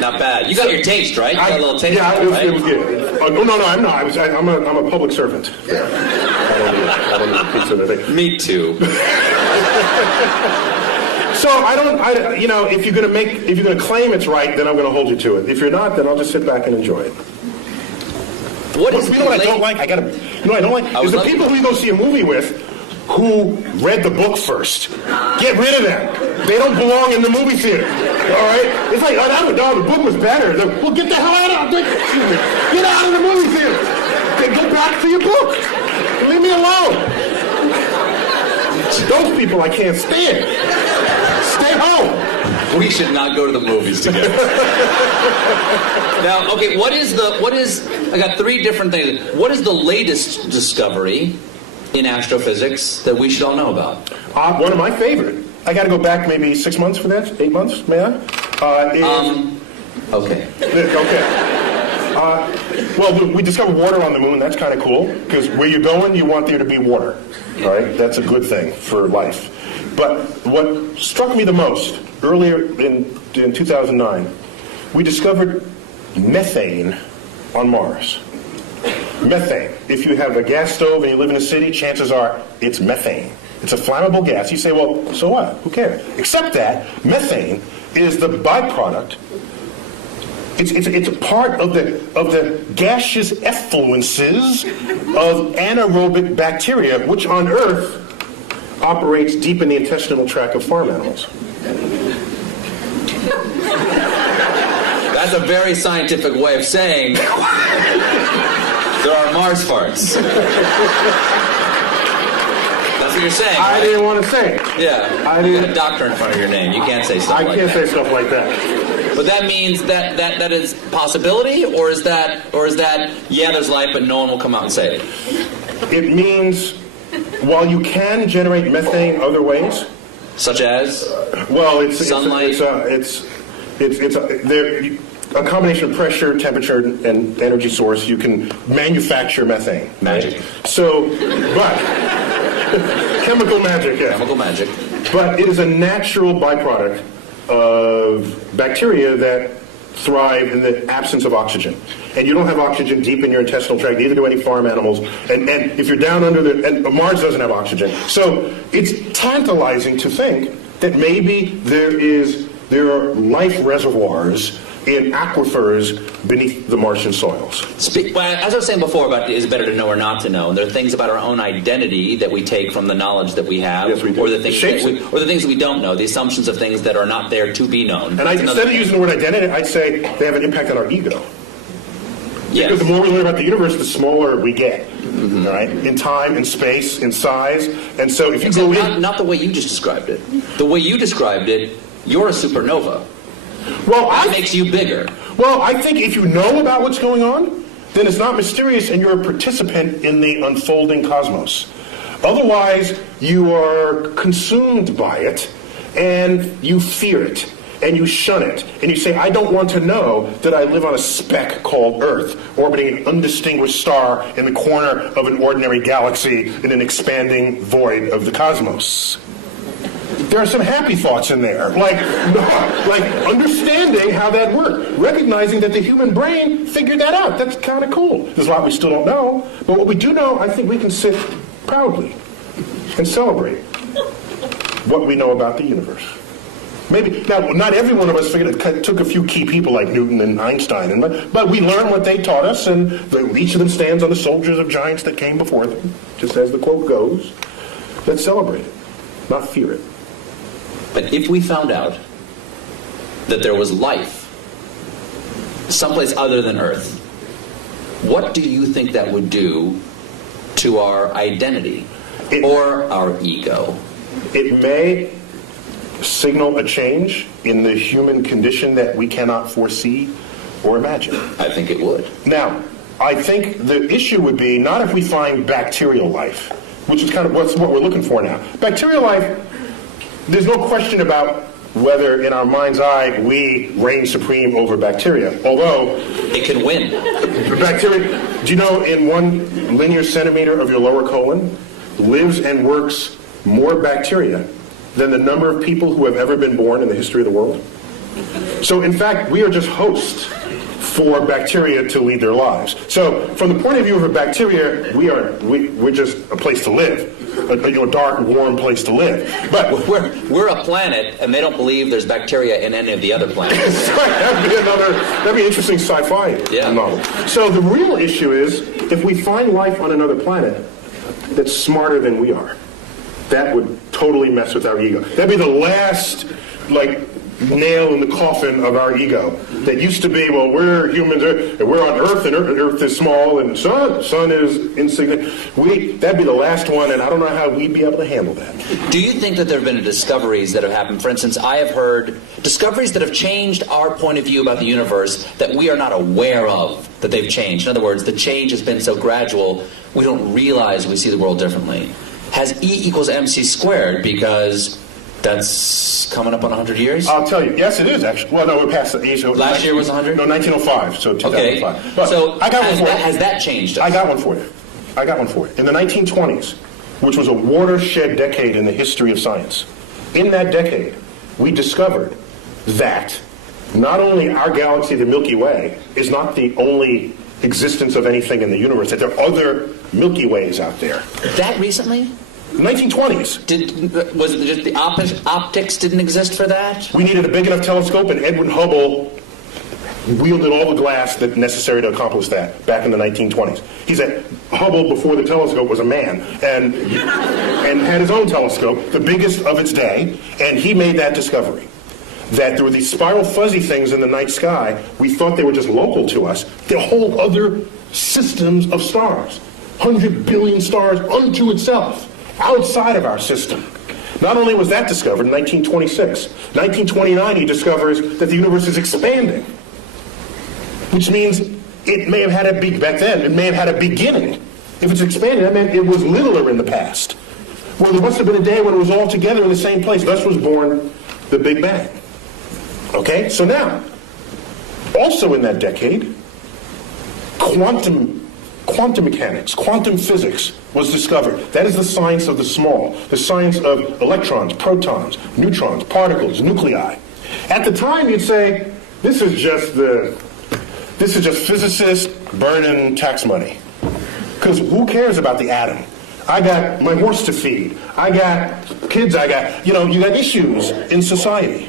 Not bad. You got your taste, right? You got a little taste. Yeah, right? it was good. Oh, no, I'm not. I'm a public servant. Yeah. I don't need pizza today. Me too. So if you're gonna claim it's right, then I'm gonna hold you to it. If you're not, then I'll just sit back and enjoy it. What is you know what I don't like? I don't like is the people who you go see a movie with who read the book first. Get rid of them. They don't belong in the movie theater. All right? It's like, the book was better. Well, get the hell out of it. Get out of the movie theater. Then go back to your book. Leave me alone. Those people I can't stand. Stay home. We should not go to the movies together. Now, okay, I got three different things. What is the latest discovery in astrophysics that we should all know about? One of my favorite. I got to go back maybe 6 months for that. 8 months, may I? Okay. Okay. Well, we discovered water on the moon. That's kind of cool because where you're going, you want there to be water. All right, that's a good thing for life. But what struck me the most earlier in 2009, we discovered methane on Mars. Methane. If you have a gas stove and you live in a city, chances are it's methane. It's a flammable gas. You say, well, so what? Who cares? Except that methane is the byproduct. It's a part of the gaseous effluences of anaerobic bacteria, which on Earth operates deep in the intestinal tract of farm animals. That's a very scientific way of saying there are Mars farts. That's what you're saying, right? I didn't want to say it. Yeah. You got a doctor in front of your name. You can't say stuff like that. I can't say stuff like that. But that means that is possibility, or is that yeah, there's life, but no one will come out and say it? It means while you can generate methane other ways, such as sunlight. It's a combination of pressure, temperature, and energy source. You can manufacture methane. Magic. So, but chemical magic. Yeah. Chemical magic. But it is a natural byproduct of bacteria that thrive in the absence of oxygen. And you don't have oxygen deep in your intestinal tract, neither do any farm animals. And if you're down under and Mars doesn't have oxygen. So it's tantalizing to think that maybe there are life reservoirs in aquifers beneath the Martian soils. As I was saying before about is it better to know or not to know, and there are things about our own identity that we take from the knowledge that we have, yes, we do. or the things that we don't know, the assumptions of things that are not there to be known. And instead of using the word identity, I'd say they have an impact on our ego. Yes. Because the more we learn about the universe, the smaller we get, all right? In time, in space, in size. And so if you go in... Not the way you just described it. The way you described it, you're a supernova. Well, that makes you bigger. Well, I think if you know about what's going on, then it's not mysterious and you're a participant in the unfolding cosmos. Otherwise, you are consumed by it and you fear it and you shun it. And you say, I don't want to know that I live on a speck called Earth, orbiting an undistinguished star in the corner of an ordinary galaxy in an expanding void of the cosmos. There are some happy thoughts in there, like understanding how that worked, recognizing that the human brain figured that out. That's kind of cool. There's a lot we still don't know, but what we do know, I think we can sit proudly and celebrate what we know about the universe. Maybe now, not every one of us took a few key people like Newton and Einstein, but we learned what they taught us, and each of them stands on the shoulders of giants that came before them, just as the quote goes. Let's celebrate it, not fear it. But if we found out that there was life someplace other than Earth, what do you think that would do to our identity or our ego? It may signal a change in the human condition that we cannot foresee or imagine. I think it would. Now, I think the issue would be not if we find bacterial life, which is kind of what we're looking for now. Bacterial life, there's no question about whether in our mind's eye we reign supreme over bacteria, although it can win. Bacteria, do you know in 1 linear centimeter of your lower colon lives and works more bacteria than the number of people who have ever been born in the history of the world? So in fact, we are just hosts for bacteria to lead their lives. So from the point of view of a bacteria, we're just a place to live. A dark, warm place to live. But we're a planet, and they don't believe there's bacteria in any of the other planets. That'd be an interesting sci-fi novel. So the real issue is, if we find life on another planet that's smarter than we are, that would totally mess with our ego. That'd be the last, nail in the coffin of our ego. That used to be, well, we're humans, and we're on Earth, and Earth is small, and Sun is insignificant. That'd be the last one, and I don't know how we'd be able to handle that. Do you think that there have been discoveries that have happened? For instance, I have heard discoveries that have changed our point of view about the universe that we are not aware of, that they've changed. In other words, the change has been so gradual, we don't realize we see the world differently. Has E equals MC squared, because that's coming up on 100 years? I'll tell you. Yes, it is, actually. Well, no, we're past the age. Last year was 100? No, 1905, so 2005. Okay. But so I got one for you. Has that changed us? I got one for you. In the 1920s, which was a watershed decade in the history of science, in that decade, we discovered that not only our galaxy, the Milky Way, is not the only existence of anything in the universe, that there are other Milky Ways out there. That recently? 1920s. Was it just the optics didn't exist for that? We needed a big enough telescope, and Edwin Hubble wielded all the glass that necessary to accomplish that back in the 1920s. He said Hubble, before the telescope, was a man and had his own telescope, the biggest of its day, and he made that discovery. That there were these spiral fuzzy things in the night sky. We thought they were just local to us. They're whole other systems of stars. 100 billion stars unto itself, outside of our system. Not only was that discovered in 1926, 1929 he discovers that the universe is expanding, which means it may have had a back then, it may have had a beginning. If it's expanding, that meant it was littler in the past. Well, there must have been a day when it was all together in the same place. Thus was born the Big Bang. Okay, so now, also in that decade, quantum mechanics, quantum physics was discovered. That is the science of the small, the science of electrons, protons, neutrons, particles, nuclei. At the time, you'd say, this is just physicists burning tax money. Because who cares about the atom? I got my horse to feed. I got kids. You got issues in society.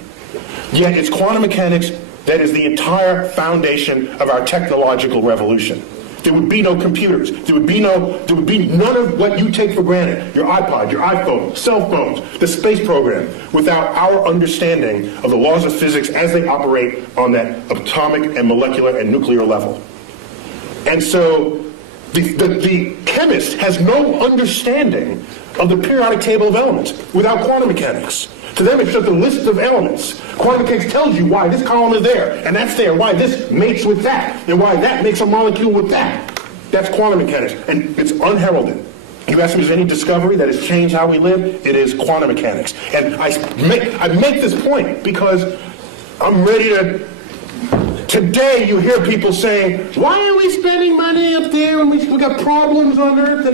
Yet it's quantum mechanics that is the entire foundation of our technological revolution. There would be no computers. There would be none of what you take for granted. Your iPod, your iPhone, cell phones, the space program, without our understanding of the laws of physics as they operate on that atomic and molecular and nuclear level. And so the chemist has no understanding of the periodic table of elements without quantum mechanics. To them, it's just a list of elements. Quantum mechanics tells you why this column is there, and that's there, why this mates with that, and why that makes a molecule with that. That's quantum mechanics, and it's unheralded. You ask me, is there any discovery that has changed how we live? It is quantum mechanics. And I make this point because I'm ready to... Today, you hear people saying, why are we spending money up there when we got problems on Earth?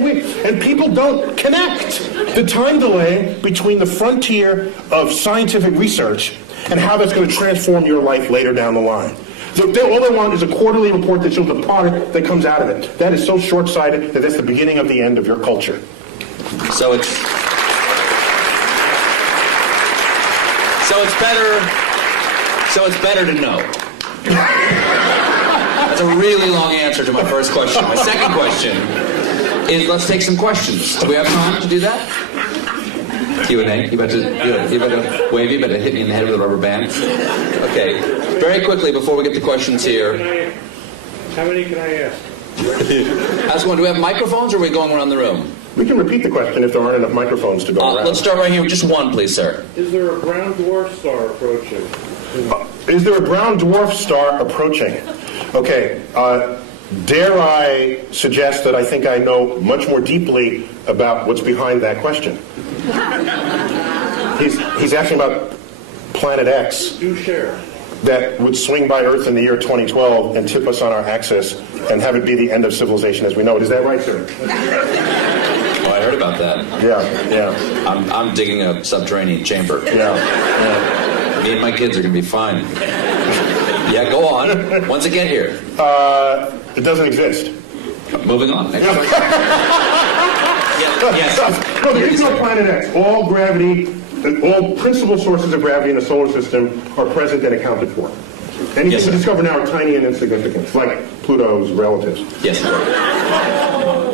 And people don't connect the time delay between the frontier of scientific research and how that's going to transform your life later down the line. All they want is a quarterly report that shows the product that comes out of it. That is so short-sighted that that's the beginning of the end of your culture. So So it's better to know. That's a really long answer to my first question. My second question is, let's take some questions. Do we have time to do that? Q&A. You about to wave? You about to hit me in the head with a rubber band? Okay. Very quickly before we get to questions here. How many can I ask? Ask one. Do we have microphones, or are we going around the room? We can repeat the question if there aren't enough microphones to go around. Let's start right here with just one, please, sir. Is there a brown dwarf star approaching? Is there a brown dwarf star approaching? Okay. Dare I suggest that I think I know much more deeply about what's behind that question? He's asking about Planet X. Do share. That would swing by Earth in the year 2012 and tip us on our axis and have it be the end of civilization as we know it. Is that right, sir? Oh, I heard about that. Yeah. I'm digging a subterranean chamber. Yeah. Me and my kids are going to be fine. Yeah, go on. When's it get here? It doesn't exist. Moving on. Next question. Yes. No, there is no Planet X. All gravity, all principal sources of gravity in the solar system are present and accounted for. Anything Yes, we sir. discover now are tiny and insignificant, like Pluto's relatives. Yes.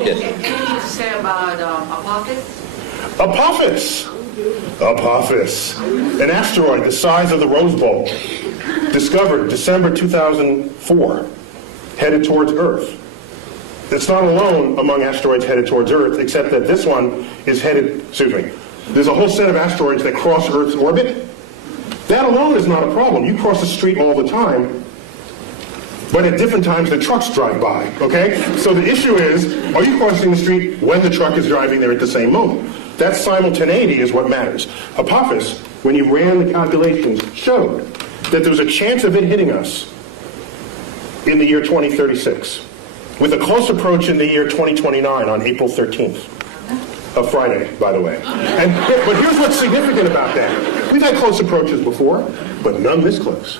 Yes. Anything to say about Apophis? Apophis. An asteroid the size of the Rose Bowl. Discovered December 2004. Headed towards Earth. It's not alone among asteroids headed towards Earth, except that this one is headed, there's a whole set of asteroids that cross Earth's orbit. That alone is not a problem. You cross the street all the time, but at different times the trucks drive by, okay? So the issue is, are you crossing the street when the truck is driving there at the same moment? That simultaneity is what matters. Apophis, when you ran the calculations, showed that there was a chance of it hitting us in the year 2036, with a close approach in the year 2029 on April 13th. A Friday, by the way. But here's what's significant about that. We've had close approaches before, but none this close.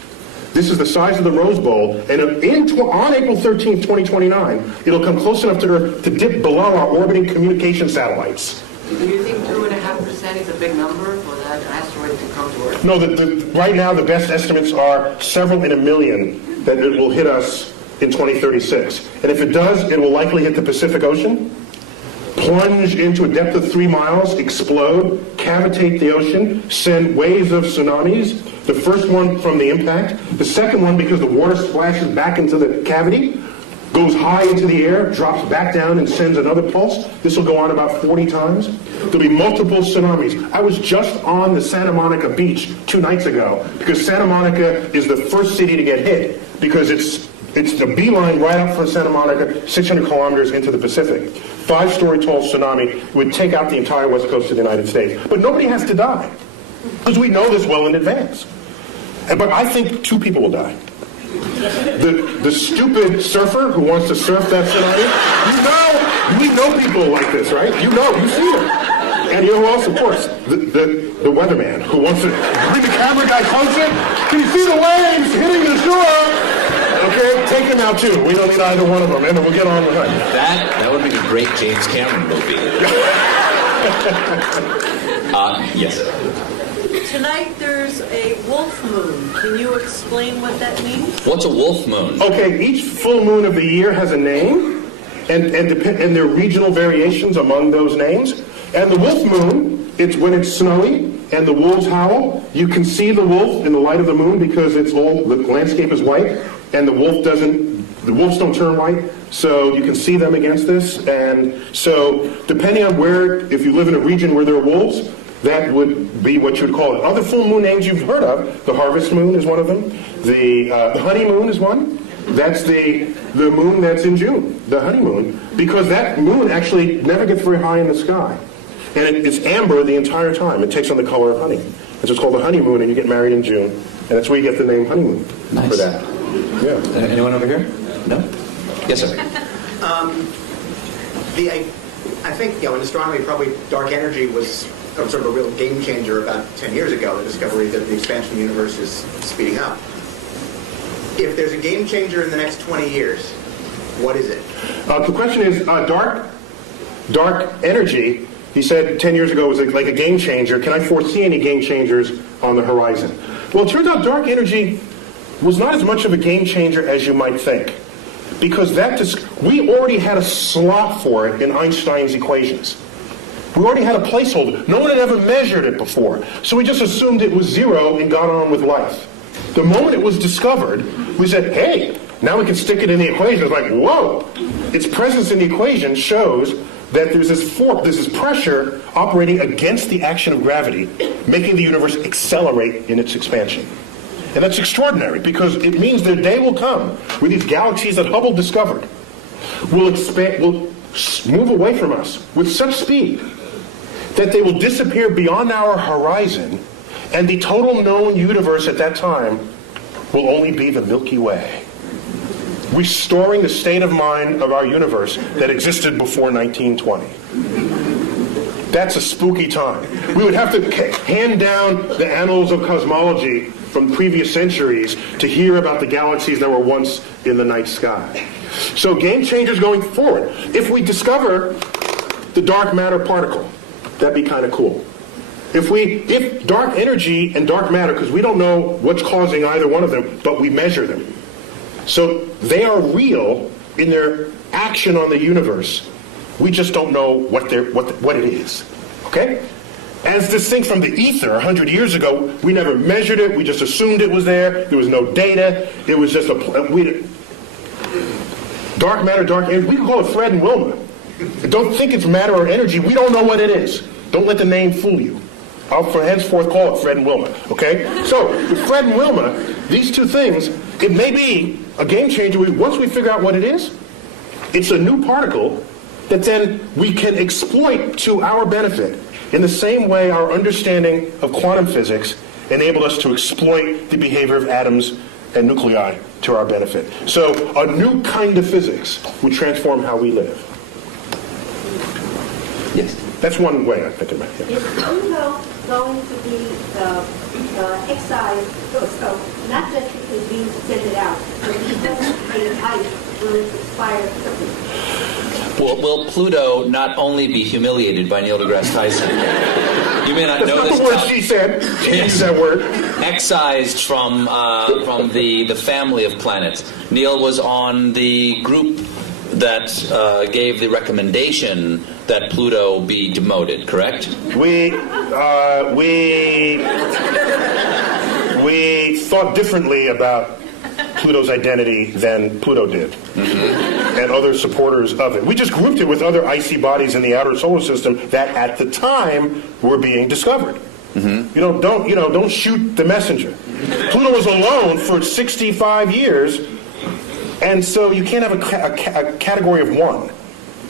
This is the size of the Rose Bowl, and on April 13th, 2029, it'll come close enough to Earth to dip below our orbiting communication satellites. Do you think 2.5% is a big number for that asteroid to come to Earth? No, right now the best estimates are several in a million that it will hit us in 2036. And if it does, it will likely hit the Pacific Ocean, plunge into a depth of 3 miles, explode, cavitate the ocean, send waves of tsunamis. The first one from the impact. The second one, because the water splashes back into the cavity, goes high into the air, drops back down, and sends another pulse. This will go on about 40 times. There'll be multiple tsunamis. I was just on the Santa Monica beach 2 nights ago, because Santa Monica is the first city to get hit, because it's the beeline right up from Santa Monica, 600 kilometers into the Pacific. 5-story tall tsunami would take out the entire west coast of the United States. But nobody has to die, because we know this well in advance. But I think 2 people will die. The stupid surfer who wants to surf that tsunami, we know people like this, right? You've seen them. And you know who else? Of course, the weatherman who wants to bring the camera guy closer. Can you see the waves hitting the shore? Okay, take him out too. We don't need either one of them, and then we'll get on with it. That would make a great James Cameron movie. Yes. Tonight there's a wolf moon. Can you explain what that means? What's a wolf moon? Okay, each full moon of the year has a name, and there are regional variations among those names. And the wolf moon, it's when it's snowy and the wolves howl. You can see the wolf in the light of the moon because the landscape is white, and the wolves don't turn white, so you can see them against this. And so, depending on if you live in a region where there are wolves, that would be what you would call it. Other full moon names you've heard of, the harvest moon is one of them. The honeymoon is one. That's the moon that's in June, the honeymoon, because that moon actually never gets very high in the sky. And it's amber the entire time. It takes on the color of honey. And so it's called the honeymoon, and you get married in June. And that's where you get the name honeymoon for that. Yeah. Anyone over here? No? Yes, sir. I think, in astronomy, probably dark energy was sort of a real game changer about 10 years ago, the discovery that the expansion of the universe is speeding up. If there's a game changer in the next 20 years, what is it? The question is, dark energy He said 10 years ago it was like a game changer. Can I foresee any game changers on the horizon? Well, it turns out dark energy was not as much of a game changer as you might think. Because we already had a slot for it in Einstein's equations. We already had a placeholder. No one had ever measured it before. So we just assumed it was zero and got on with life. The moment it was discovered, we said, hey, now we can stick it in the equation. It's like, whoa! Its presence in the equation shows that there's this pressure operating against the action of gravity, making the universe accelerate in its expansion. And that's extraordinary, because it means the day will come where these galaxies that Hubble discovered will move away from us with such speed that they will disappear beyond our horizon, and the total known universe at that time will only be the Milky Way, restoring the state of mind of our universe that existed before 1920. That's a spooky time. We would have to hand down the annals of cosmology from previous centuries to hear about the galaxies that were once in the night sky. So game changers going forward. If we discover the dark matter particle, that'd be kind of cool. If dark energy and dark matter, because we don't know what's causing either one of them, but we measure them. So they are real in their action on the universe. We just don't know what it is. Okay? As distinct from the ether 100 years ago, we never measured it. We just assumed it was there. There was no data. It was just dark matter, dark energy. We can call it Fred and Wilma. Don't think it's matter or energy. We don't know what it is. Don't let the name fool you. I'll henceforth call it Fred and Wilma. Okay? So, with Fred and Wilma, these two things, it may be a game changer. Once we figure out what it is, it's a new particle that then we can exploit to our benefit in the same way our understanding of quantum physics enabled us to exploit the behavior of atoms and nuclei to our benefit. So a new kind of physics would transform how we live. Yes, that's one way I think about it. Is Pluto going to be excised, so not just because we send it out, but because the ice will expire? Will Pluto not only be humiliated by Neil deGrasse Tyson? You may not know this. That's not the word she said. She used that word. Excised from the family of planets. Neil was on the group that gave the recommendation that Pluto be demoted, correct? We thought differently about Pluto's identity than Pluto did, and other supporters of it. We just grouped it with other icy bodies in the outer solar system that, at the time, were being discovered. Don't shoot the messenger. Pluto was alone for 65 years, and so you can't have a category of one.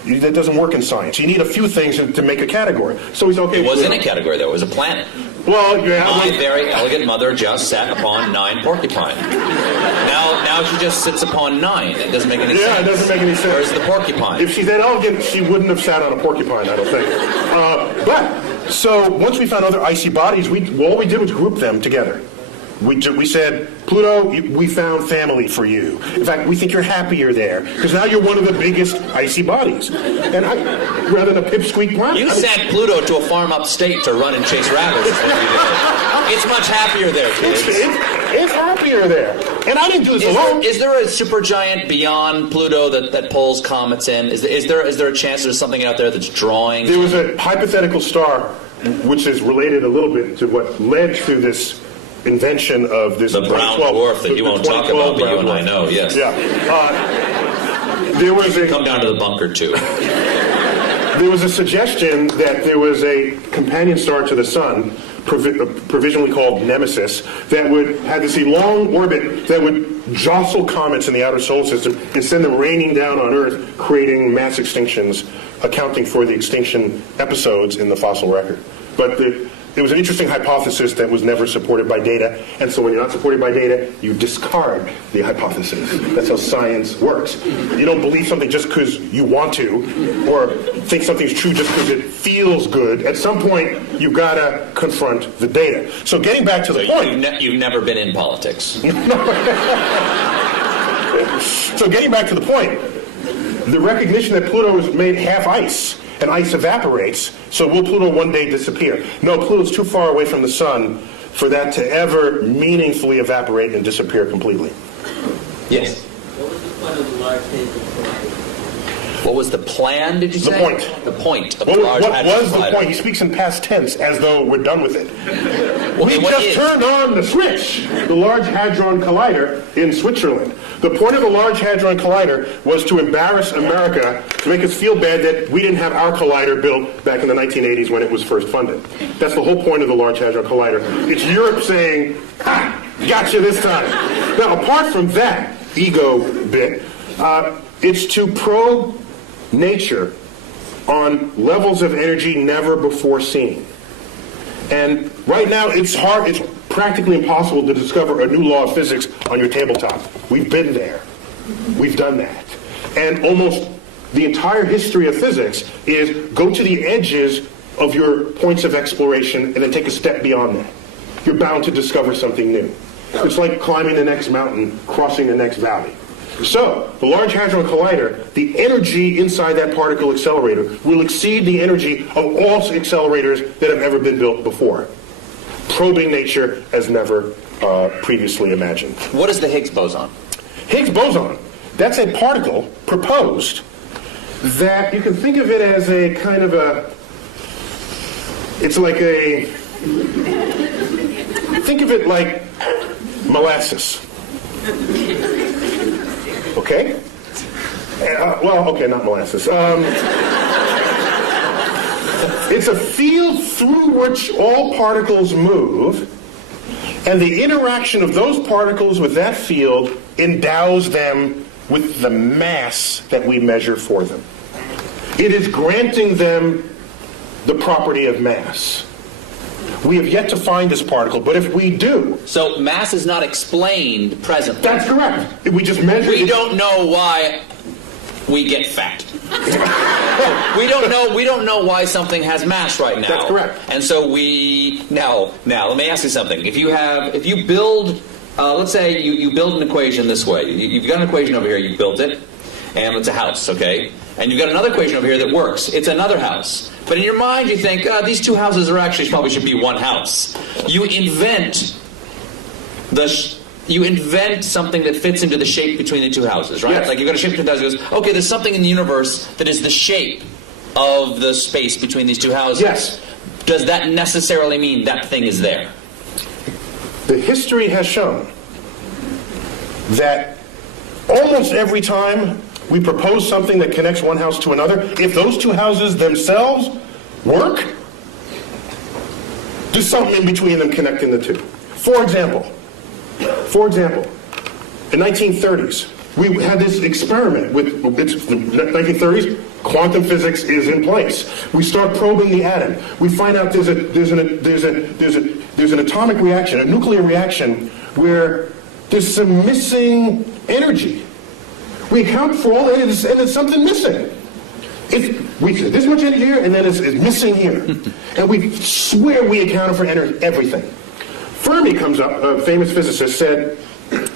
That doesn't work in science. You need a few things to make a category. So he's okay. It wasn't a category, though. It was a planet. Well, yeah. My very elegant mother just sat upon 9 porcupine. Now she just sits upon 9. It doesn't make any sense. Yeah, it doesn't make any sense. Where's the porcupine? If she's that elegant, she wouldn't have sat on a porcupine, I don't think. So once we found other icy bodies, all we did was group them together. We said, Pluto, we found family for you. In fact, we think you're happier there, because now you're one of the biggest icy bodies. And rather than a pipsqueak planet. You sent Pluto to a farm upstate to run and chase rabbits. It's much happier there, kids. It's happier there. And I didn't do this alone. Is there a supergiant beyond Pluto that pulls comets in? Is there a chance there's something out there that's drawing? There was a hypothetical star, which is related a little bit to what led to this invention of this... The brown dwarf that you won't talk about, but you and I know, yes. Yeah. There was a... Come down to the bunker, too. There was a suggestion that there was a companion star to the Sun, provisionally called Nemesis, that had this long orbit that would jostle comets in the outer solar system and send them raining down on Earth, creating mass extinctions, accounting for the extinction episodes in the fossil record. But it was an interesting hypothesis that was never supported by data, and so when you're not supported by data, you discard the hypothesis. That's how science works. You don't believe something just because you want to, or think something's true just because it feels good. At some point, you've got to confront the data. So getting back to the point... You've never been in politics. So getting back to the point, the recognition that Pluto was made half ice and ice evaporates, so will Pluto one day disappear? No, Pluto's too far away from the sun for that to ever meaningfully evaporate and disappear completely. Yes. What was the point of the Large Hadron Collider? What was the plan, did you say? The point. The point of What the Large Hadron was the Collider. point? He speaks in past tense as though we're done with it. Well, We what just is? turned on the switch, the Large Hadron Collider in Switzerland. The point of the Large Hadron Collider was to embarrass America, to make us feel bad that we didn't have our collider built back in the 1980s when it was first funded. That's the whole point of the Large Hadron Collider. It's Europe saying, "Ha! Gotcha this time." Now, apart from that ego bit, it's to probe nature on levels of energy never before seen. And right now, it's hard, it's practically impossible to discover a new law of physics on your tabletop. We've been there. We've done that. And almost the entire history of physics is go to the edges of your points of exploration and then take a step beyond that. You're bound to discover something new. It's like climbing the next mountain, crossing the next valley. So, the Large Hadron Collider, the energy inside that particle accelerator will exceed the energy of all accelerators that have ever been built before, probing nature as never previously imagined. What is the Higgs boson? Higgs boson, that's a particle proposed that you can think of it as a kind of it's like think of it like molasses. Okay? Okay, not molasses. It's a field through which all particles move, and the interaction of those particles with that field endows them with the mass that we measure for them. It is granting them the property of mass. We have yet to find this particle, but if we do... So mass is not explained presently. That's correct. We just measure... We don't know why we get fat. we don't know why something has mass right now. That's correct. And so now let me ask you something. If you build let's say you build an equation this way. You've got an equation over here, you built it, and it's a house, okay? And you've got another equation over here that works. It's another house. But in your mind, you think, these two houses probably should be one house. You invent something that fits into the shape between the two houses, right? Yes. Like you've got a shape between the two houses. Goes, okay, there's something in the universe that is the shape of the space between these two houses. Yes. Does that necessarily mean that thing is there? The history has shown that almost every time we propose something that connects one house to another, if those two houses themselves work, there's something in between them connecting the two. For example, in 1930s, we had this experiment with the 1930s. Quantum physics is in place. We start probing the atom. We find out there's an atomic reaction, a nuclear reaction, where there's some missing energy. We account for all that, and there's something missing. We say this much in here, and then it's missing here. And we swear we accounted for everything. Fermi comes up, a famous physicist, said,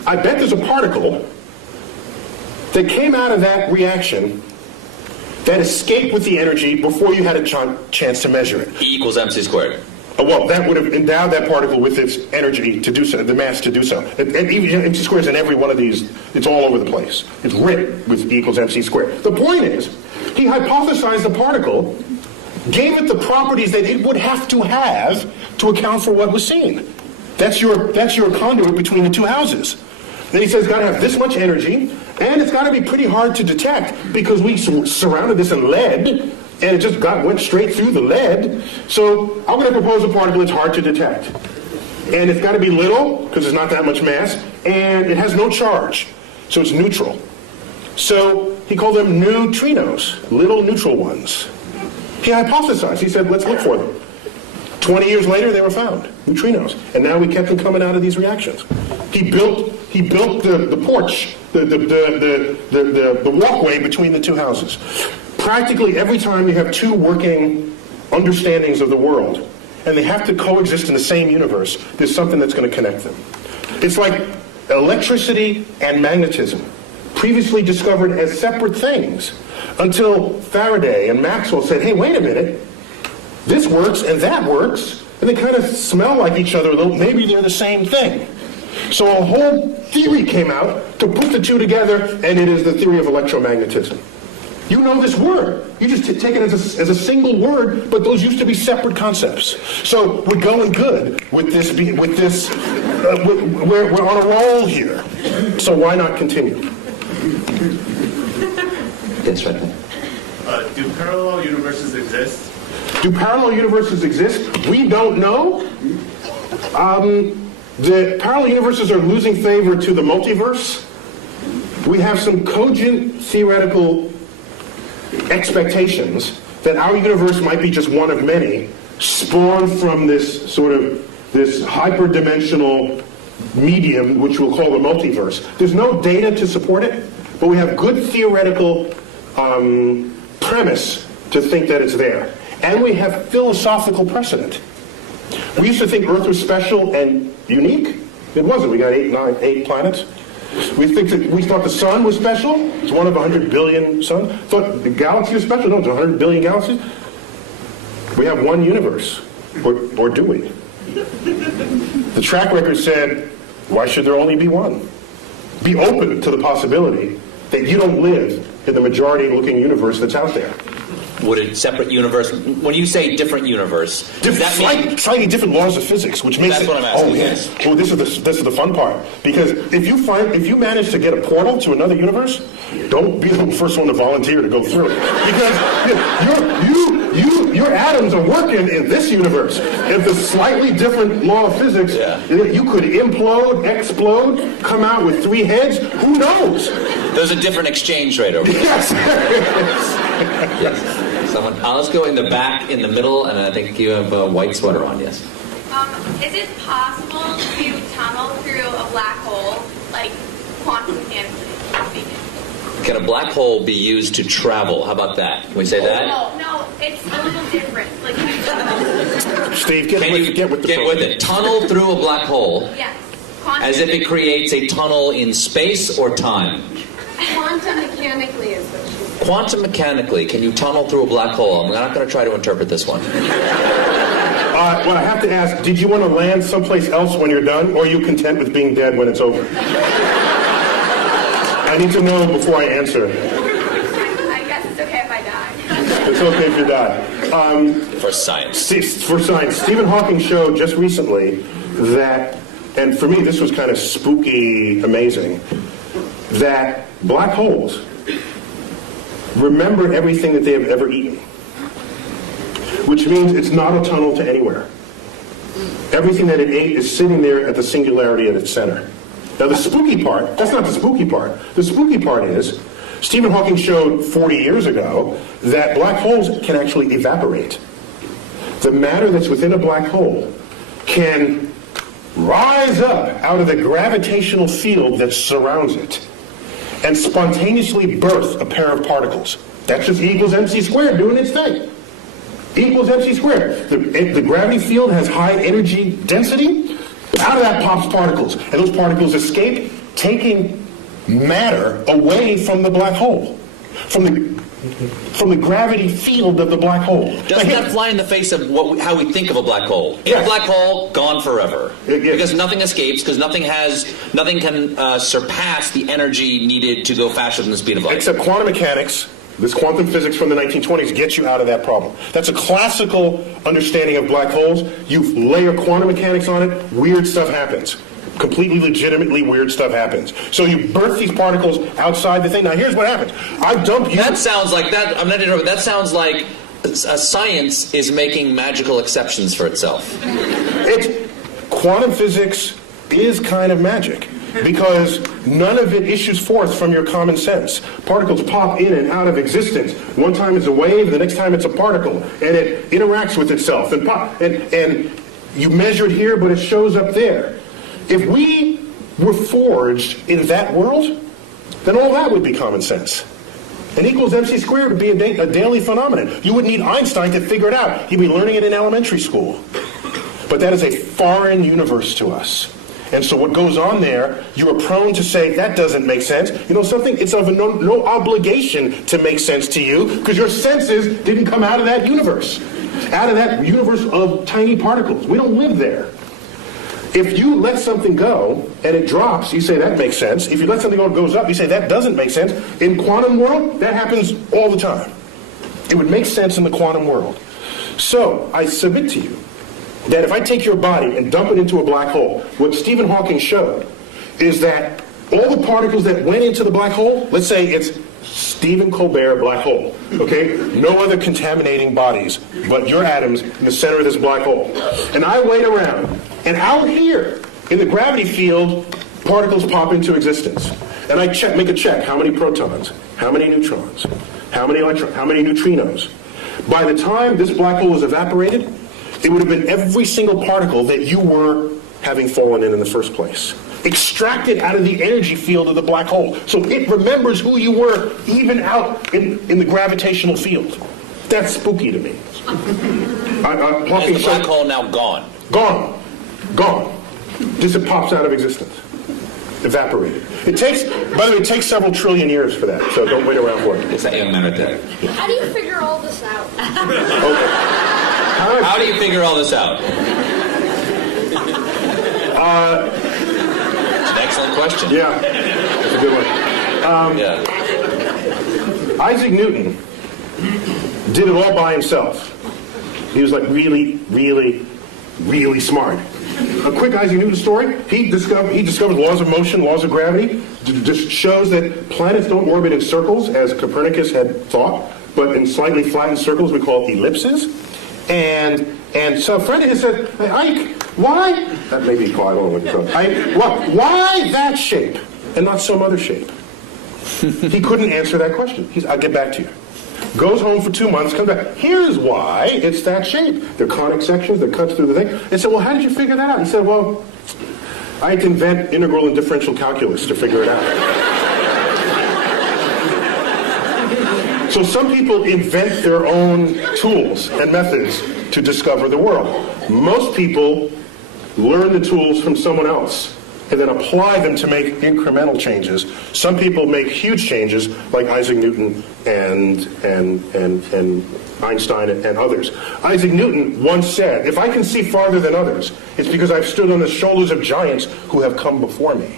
I bet there's a particle that came out of that reaction that escaped with the energy before you had a chance to measure it. E equals mc squared. Well, that would have endowed that particle with its energy to do so, the mass to do so. And even mc squared is in every one of these, it's all over the place. It's written with E equals mc squared. The point is, he hypothesized the particle, gave it the properties that it would have to account for what was seen. That's your conduit between the two houses. Then he says it's got to have this much energy, and it's got to be pretty hard to detect because we surrounded this in lead, and it just went straight through the lead. So I'm going to propose a particle that's hard to detect. And it's got to be little, because there's not that much mass, and it has no charge, so it's neutral. So he called them neutrinos, little neutral ones. He hypothesized. He said, let's look for them. 20 years later, they were found, neutrinos. And now we kept them coming out of these reactions. He built the porch, the walkway between the two houses. Practically every time you have two working understandings of the world, and they have to coexist in the same universe, there's something that's going to connect them. It's like electricity and magnetism, previously discovered as separate things, until Faraday and Maxwell said, hey, wait a minute, this works and that works, and they kind of smell like each other a little. Maybe they're the same thing. So a whole theory came out to put the two together, and it is the theory of electromagnetism. You know this word. You just take it as a single word, but those used to be separate concepts. So we're going good with this. We're on a roll here. So why not continue? Yes, right there. Do parallel universes exist? Do parallel universes exist? We don't know. The parallel universes are losing favor to the multiverse. We have some cogent theoretical expectations that our universe might be just one of many, spawned from this hyperdimensional medium, which we'll call the multiverse. There's no data to support it, but we have good theoretical premise to think that it's there. And we have philosophical precedent. We used to think Earth was special and unique. It wasn't. We got 8 planets. We thought the sun was special. It's one of 100 billion suns. Thought the galaxy was special. No, it's 100 billion galaxies. We have one universe. Or do we? The track record said, why should there only be one? Be open to the possibility that you don't live in the majority-looking universe that's out there. Would a separate universe, when you say different universe, does that mean... Slightly different laws of physics, which makes That's what I'm asking. Oh, yes. Well, this is the fun part. Because if you manage to get a portal to another universe, don't be the first one to volunteer to go through it. Because your atoms are working in this universe. If the slightly different law of physics, you could implode, explode, come out with 3 heads. Who knows? There's a different exchange rate over there. Yes. Yes. Someone, let's go in the back, in the middle, and I think you have a white sweater on, yes. Is it possible to tunnel through a black hole, like quantum mechanically speaking? Can a black hole be used to travel? How about that? Can we say that? No, it's a little different. Like Steve, get with it. Tunnel through a black hole. Yes. As if it creates a tunnel in space or time. Quantum mechanically is what she said. Quantum mechanically, can you tunnel through a black hole? I'm not going to try to interpret this one. Well, I have to ask, did you want to land someplace else when you're done, or are you content with being dead when it's over? I need to know before I answer. I guess it's okay if I die. It's okay if you die. For science. For science. Stephen Hawking showed just recently that, and for me this was kind of spooky amazing, that black holes remember everything that they have ever eaten. Which means it's not a tunnel to anywhere. Everything that it ate is sitting there at the singularity at its center. Now the spooky part, that's not the spooky part. The spooky part is, Stephen Hawking showed 40 years ago that black holes can actually evaporate. The matter that's within a black hole can rise up out of the gravitational field that surrounds it and spontaneously birth a pair of particles. That's just E equals mc squared doing its thing. E equals mc squared. The gravity field has high energy density. Out of that pops particles. And those particles escape, taking matter away from the black hole. From the gravity field of the black hole. Doesn't that fly in the face of how we think of a black hole? In a black hole, gone forever. Because nothing escapes, because nothing can surpass the energy needed to go faster than the speed of light. Except quantum mechanics, this quantum physics from the 1920s gets you out of that problem. That's a classical understanding of black holes. You layer quantum mechanics on it, weird stuff happens. Completely legitimately weird stuff happens. So you birth these particles outside the thing. Now here's what happens. I dump you... That sounds like that. I'm not interrupting. That sounds like science is making magical exceptions for itself. Quantum physics is kind of magic because none of it issues forth from your common sense. Particles pop in and out of existence. One time it's a wave, the next time it's a particle, and it interacts with itself and you measure it here, but it shows up there. If we were forged in that world, then all that would be common sense. N equals mc squared would be a daily phenomenon. You wouldn't need Einstein to figure it out. You'd be learning it in elementary school. But that is a foreign universe to us. And so what goes on there, you are prone to say, that doesn't make sense. You know something? It's of no obligation to make sense to you because your senses didn't come out of that universe. Out of that universe of tiny particles. We don't live there. If you let something go and it drops, you say that makes sense. If you let something go and it goes up, you say that doesn't make sense. In quantum world, that happens all the time. It would make sense in the quantum world. So, I submit to you that if I take your body and dump it into a black hole, what Stephen Hawking showed is that all the particles that went into the black hole, let's say it's Stephen Colbert black hole, okay? No other contaminating bodies but your atoms in the center of this black hole. And I wait around, and out here, in the gravity field, particles pop into existence. And I make a check, how many protons, how many neutrons, how many electrons, how many neutrinos. By the time this black hole is evaporated, it would have been every single particle that you were having fallen in the first place. Extracted out of the energy field of the black hole. So it remembers who you were even out in the gravitational field. That's spooky to me. Is the black hole now gone? Gone. Gone. Just it pops out of existence. Evaporated. It takes, by the way, it takes several trillion years for that, so don't wait around for it. It's a minute. How do you figure all this out? Okay. How do you figure all this out? It's an excellent question. Yeah, that's a good one. Yeah. Isaac Newton did it all by himself. He was like really, really, really smart. A quick Isaac Newton story. He discovered laws of motion, laws of gravity. Just shows that planets don't orbit in circles, as Copernicus had thought, but in slightly flattened circles we call ellipses. And so a friend of his said, hey, Ike, why? That may be called, I don't know what you call it. Why that shape and not some other shape? He couldn't answer that question. I'll get back to you. Goes home for 2 months, comes back. Here's why it's that shape. They're conic sections, they're cuts through the thing. And said, well, how did you figure that out? He said, well, I had to invent integral and differential calculus to figure it out. So some people invent their own tools and methods to discover the world. Most people learn the tools from someone else and then apply them to make incremental changes. Some people make huge changes, like Isaac Newton and Einstein and others. Isaac Newton once said, if I can see farther than others, it's because I've stood on the shoulders of giants who have come before me.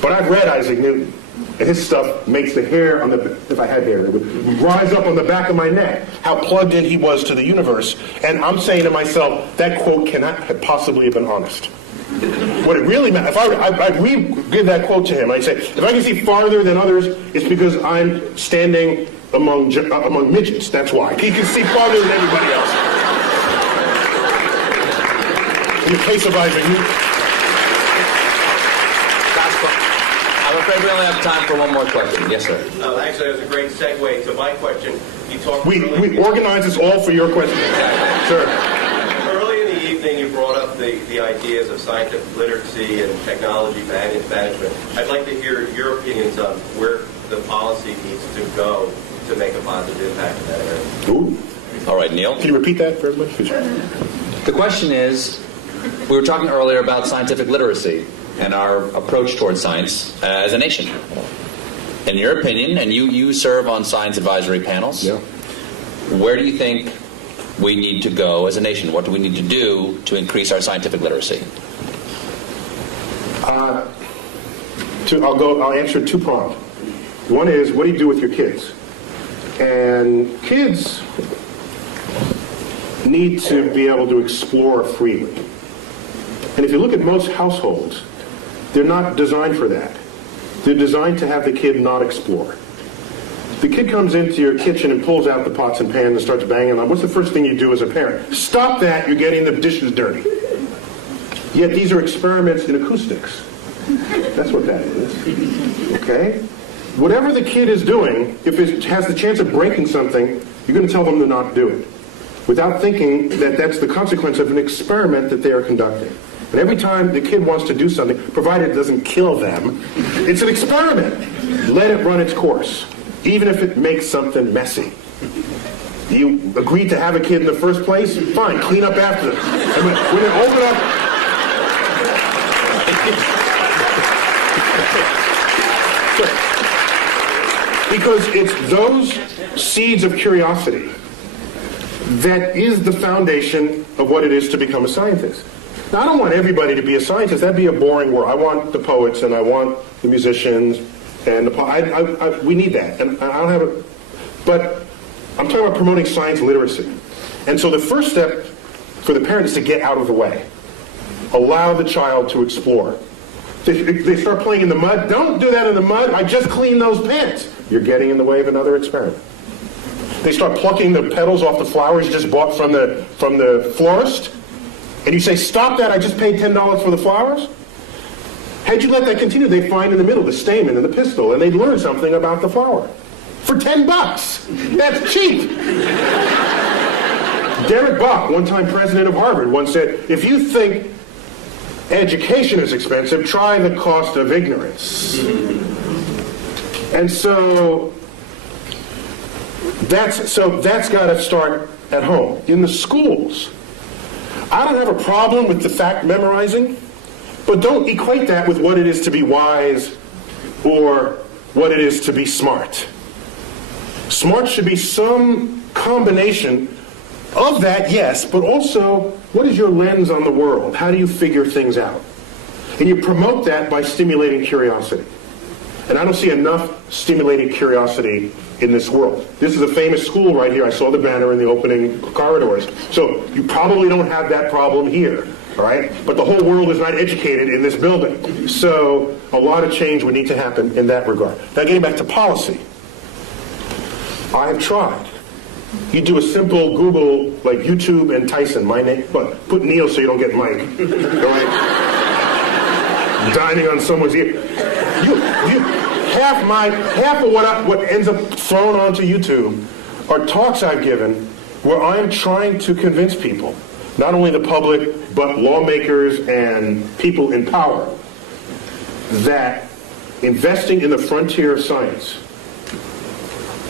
But I've read Isaac Newton, and his stuff makes the hair on the, if I had hair, it would rise up on the back of my neck, how plugged in he was to the universe. And I'm saying to myself, that quote cannot have possibly have been honest. What it really meant, if I'd re-give that quote to him, I'd say, if I can see farther than others, it's because I'm standing among midgets, that's why. He can see farther than everybody else. In the case of Isaac Newton. I'm afraid we only have time for one more question. Yes, sir. Actually, that was a great segue to my question. You talked we organize this all for your question. Sir. Early in the evening, you brought up the ideas of scientific literacy and technology management. I'd like to hear your opinions on where the policy needs to go to make a positive impact in that area. Ooh. All right, Neil. Can you repeat that for everybody? The question is, we were talking earlier about scientific literacy and our approach towards science as a nation. In your opinion, and you serve on science advisory panels, yeah. Where do you think we need to go as a nation? What do we need to do to increase our scientific literacy? I'll answer two-pronged. One is, what do you do with your kids? And kids need to be able to explore freely. And if you look at most households, they're not designed for that. They're designed to have the kid not explore. The kid comes into your kitchen and pulls out the pots and pans and starts banging on. What's the first thing you do as a parent? Stop that, you're getting the dishes dirty. Yet these are experiments in acoustics. That's what that is. Okay? Whatever the kid is doing, if it has the chance of breaking something, you're going to tell them to not do it, without thinking that that's the consequence of an experiment that they are conducting. And every time the kid wants to do something, provided it doesn't kill them, it's an experiment. Let it run its course, even if it makes something messy. You agreed to have a kid in the first place? Fine, clean up after them. And when they open up... Because it's those seeds of curiosity that is the foundation of what it is to become a scientist. Now, I don't want everybody to be a scientist. That'd be a boring world. I want the poets, and I want the musicians, and we need that. And I don't have a... But I'm talking about promoting science literacy. And so the first step for the parent is to get out of the way. Allow the child to explore. They start playing in the mud. Don't do that in the mud. I just cleaned those pants. You're getting in the way of another experiment. They start plucking the petals off the flowers you just bought from the florist. And you say, stop that, I just paid $10 for the flowers. Had you let that continue, they'd find in the middle the stamen and the pistil, and they'd learn something about the flower. For $10. That's cheap. Derek Bach, one-time president of Harvard, once said, if you think education is expensive, try the cost of ignorance. And so that's got to start at home. In the schools, I don't have a problem with the fact memorizing, but don't equate that with what it is to be wise or what it is to be smart. Smart should be some combination of that, yes, but also, what is your lens on the world? How do you figure things out? And you promote that by stimulating curiosity. And I don't see enough stimulating curiosity in this world. This is a famous school right here. I saw the banner in the opening corridors. So you probably don't have that problem here, all right? But the whole world is not educated in this building. So a lot of change would need to happen in that regard. Now getting back to policy. I have tried. You do a simple Google, like YouTube and Tyson, my name, but put Neil so you don't get Mike. All right? Dining on someone's ear. Half of what ends up thrown onto YouTube are talks I've given where I'm trying to convince people, not only the public, but lawmakers and people in power, that investing in the frontier of science,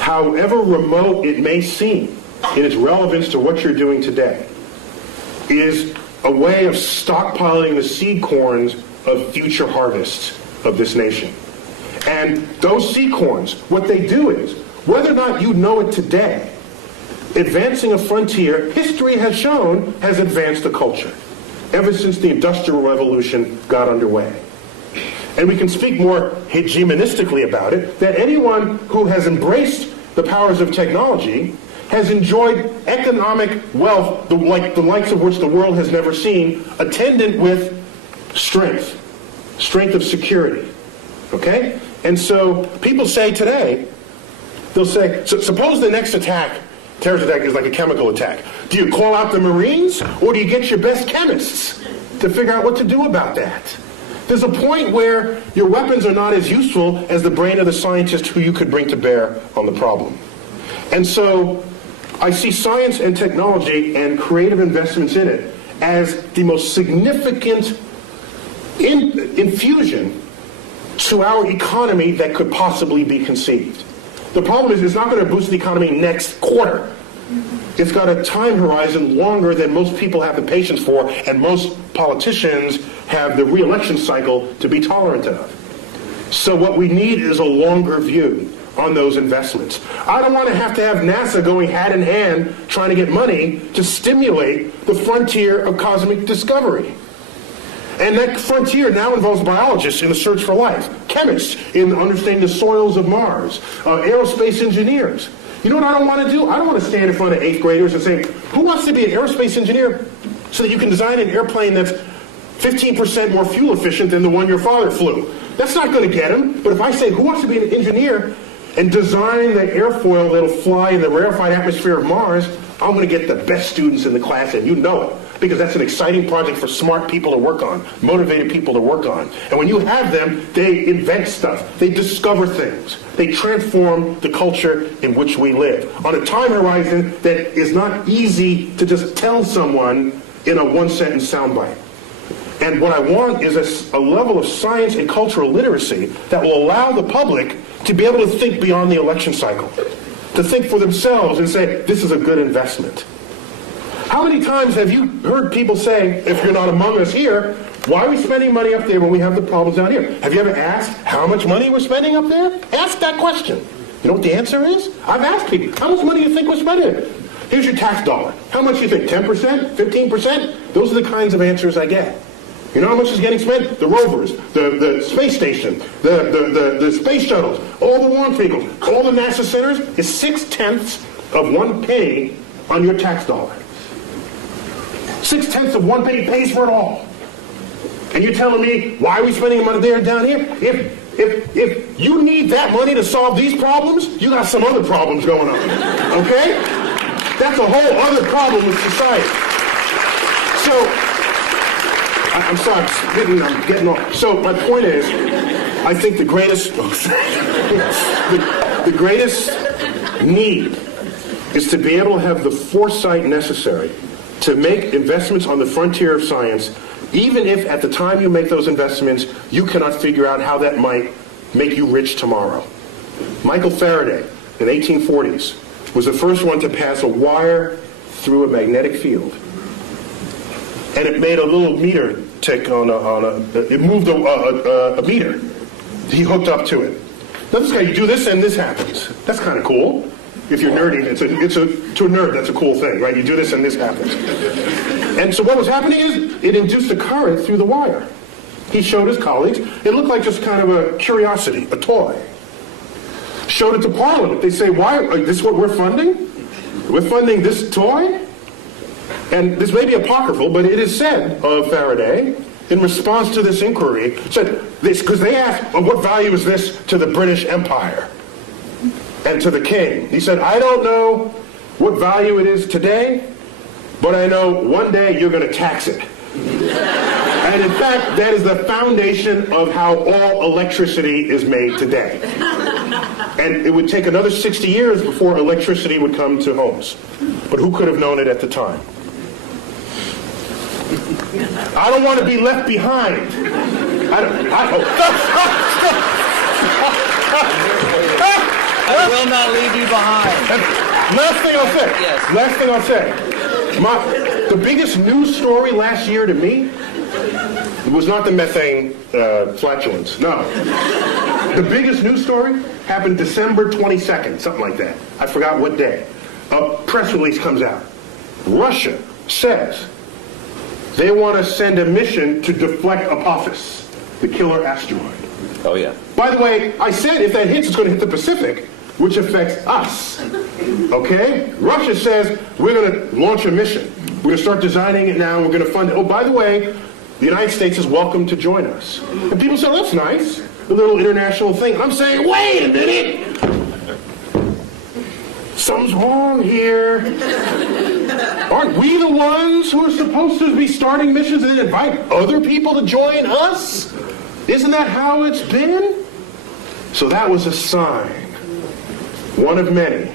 however remote it may seem in its relevance to what you're doing today, is a way of stockpiling the seed corns of future harvests of this nation. And those seed corns, what they do is, whether or not you know it today, advancing a frontier, history has shown, has advanced a culture ever since the Industrial Revolution got underway. And we can speak more hegemonistically about it, that anyone who has embraced the powers of technology has enjoyed economic wealth, the likes of which the world has never seen, attendant with strength of security. Okay? And so people say today, they'll say, so suppose the next terrorist attack is like a chemical attack. Do you call out the Marines, or do you get your best chemists to figure out what to do about that? There's a point where your weapons are not as useful as the brain of the scientist who you could bring to bear on the problem. And so I see science and technology and creative investments in it as the most significant infusion to our economy that could possibly be conceived. The problem is it's not going to boost the economy next quarter. It's got a time horizon longer than most people have the patience for, and most politicians have the re-election cycle to be tolerant of. So what we need is a longer view on those investments. I don't want to have NASA going hand in hand trying to get money to stimulate the frontier of cosmic discovery. And that frontier now involves biologists in the search for life, chemists in understanding the soils of Mars, aerospace engineers. You know what I don't want to do? I don't want to stand in front of 8th graders and say, who wants to be an aerospace engineer so that you can design an airplane that's 15% more fuel efficient than the one your father flew? That's not going to get them. But if I say, who wants to be an engineer and design the airfoil that'll fly in the rarefied atmosphere of Mars, I'm going to get the best students in the class, and you know it. Because that's an exciting project for smart people to work on, motivated people to work on. And when you have them, they invent stuff. They discover things. They transform the culture in which we live on a time horizon that is not easy to just tell someone in a one-sentence soundbite. And what I want is a level of science and cultural literacy that will allow the public to be able to think beyond the election cycle, to think for themselves and say, this is a good investment. How many times have you heard people say, if you're not among us here, Why are we spending money up there when we have the problems down here? Have you ever asked how much money we're spending up there? Ask that question. You know what the answer is? I've asked people, how much money do you think we're spending? Here's your tax dollar. How much do you think? 10%? 15%? Those are the kinds of answers I get. You know how much is getting spent? The rovers, the space station, the space shuttles, all the launch vehicles, all the NASA centers is 0.6 of 1 penny on your tax dollar. 0.6 of 1 penny pays for it all. And you're telling me, why are we spending money there and down here? If you need that money to solve these problems, you got some other problems going on. Okay? That's a whole other problem with society. So, I'm sorry, I'm getting off. So my point is, I think the greatest need is to be able to have the foresight necessary to make investments on the frontier of science, even if at the time you make those investments, you cannot figure out how that might make you rich tomorrow. Michael Faraday, in the 1840s, was the first one to pass a wire through a magnetic field. And it made a little meter tick it moved a meter. He hooked up to it. Now this guy, you do this and this happens. That's kind of cool. If you're nerdy, to a nerd, that's a cool thing, right? You do this and this happens. And so what was happening is, it induced a current through the wire. He showed his colleagues. It looked like just kind of a curiosity, a toy. Showed it to Parliament. They say, why, is this what we're funding? We're funding this toy? And this may be apocryphal, but it is said of Faraday, in response to this inquiry, said this, because they asked, well, what value is this to the British Empire and to the king? He said, I don't know what value it is today, but I know one day you're going to tax it. And in fact, that is the foundation of how all electricity is made today. And it would take another 60 years before electricity would come to homes. But who could have known it at the time? I don't want to be left behind. I will not leave you behind. Last thing I'll say. The biggest news story last year to me was not the methane flatulence. No. The biggest news story happened December 22nd, something like that. I forgot what day. A press release comes out. Russia says they want to send a mission to deflect Apophis, the killer asteroid. Oh, yeah. By the way, I said if that hits, it's going to hit the Pacific, which affects us. Okay? Russia says we're going to launch a mission. We're going to start designing it now, and we're going to fund it. Oh, by the way, the United States is welcome to join us. And people say, that's nice, a little international thing. I'm saying, wait a minute. Something's wrong here. Aren't we the ones who are supposed to be starting missions and invite other people to join us? Isn't that how it's been? So that was a sign, one of many,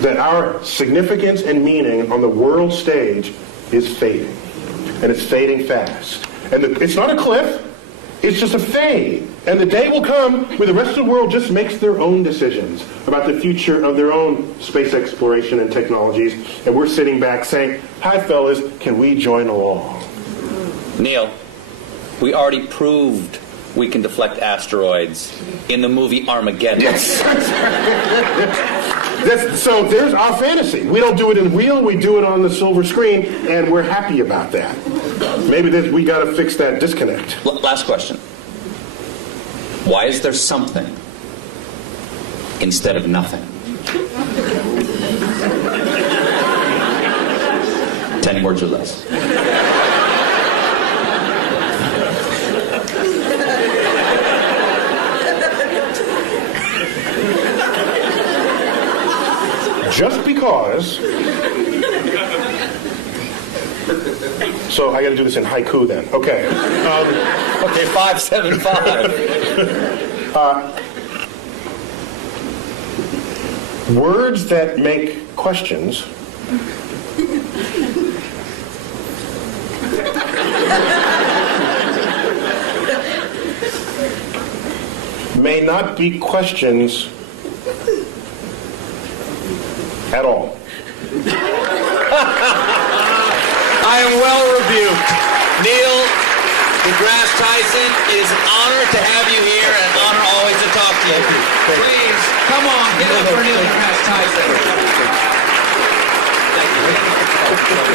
that our significance and meaning on the world stage is fading. And it's fading fast. And it's not a cliff, it's just a fade. And the day will come where the rest of the world just makes their own decisions about the future of their own space exploration and technologies. And we're sitting back saying, hi fellas, can we join along? Neil, we already proved we can deflect asteroids in the movie Armageddon. Yes. So there's our fantasy. We don't do it in real, we do it on the silver screen, and we're happy about that. Maybe we got to fix that disconnect. Last question. Why is there something instead of nothing? 10 words or less. Just because. So I got to do this in haiku then. Okay. Okay, 575. Words that make questions may not be questions at all. I am well rebuked. Neil deGrasse Tyson, it is an honor to have you here and an honor always to talk to you. Please, come on, give it up for Neil deGrasse Tyson. Thank you.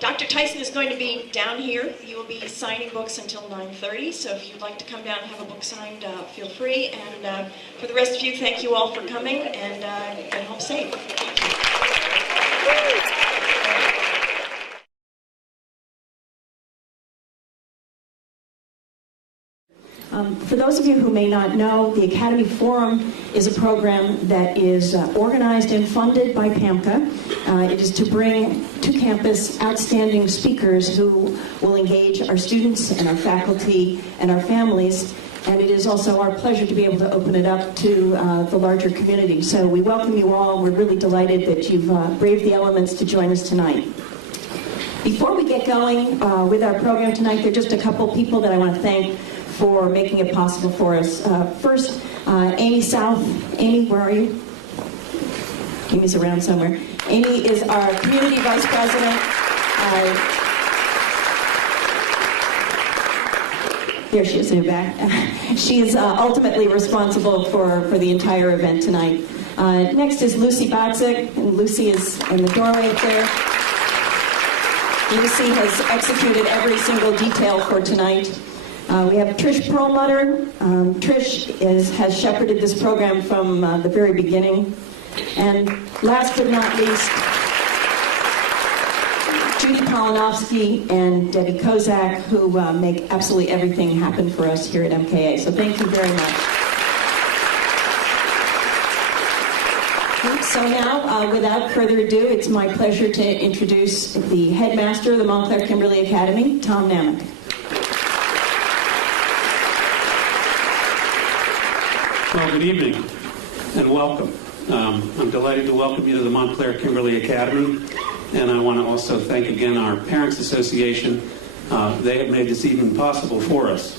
Dr. Tyson is going to be down here. He will be signing books until 9:30, so if you'd like to come down and have a book signed, feel free. And for the rest of you, thank you all for coming, and get home safe. For those of you who may not know, the Academy Forum is a program that is organized and funded by PAMCA. It is to bring to campus outstanding speakers who will engage our students and our faculty and our families. And it is also our pleasure to be able to open it up to the larger community. So we welcome you all. We're really delighted that you've braved the elements to join us tonight. Before we get going with our program tonight, there are just a couple people that I want to thank for making it possible for us. First, Amy South. Amy, where are you? Amy's around somewhere. Amy is our community vice president. There she is in the back. She's ultimately responsible for the entire event tonight. Next is Lucy Batzik, and Lucy is in the doorway up there. Lucy has executed every single detail for tonight. We have Trish Perlmutter. Trish has shepherded this program from the very beginning. And last but not least, Judy Polinovsky and Debbie Kozak, who make absolutely everything happen for us here at MKA. So thank you very much. So now, without further ado, it's my pleasure to introduce the headmaster of the Montclair Kimberly Academy, Tom Namick. Well, good evening and welcome. I'm delighted to welcome you to the Montclair Kimberly Academy, and I want to also thank again our Parents Association. They have made this evening possible for us.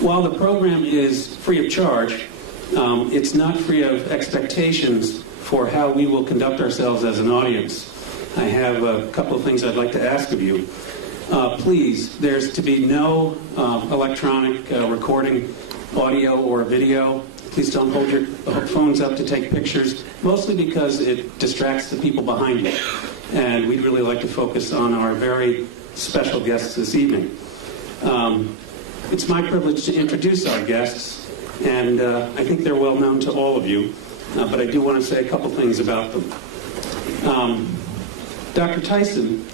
While the program is free of charge, it's not free of expectations for how we will conduct ourselves as an audience. I have a couple of things I'd like to ask of you. Please, there's to be no electronic recording, audio or video. Please don't hold your phones up to take pictures, mostly because it distracts the people behind you. And we'd really like to focus on our very special guests this evening. It's my privilege to introduce our guests, and I think they're well known to all of you, but I do want to say a couple things about them. Dr. Tyson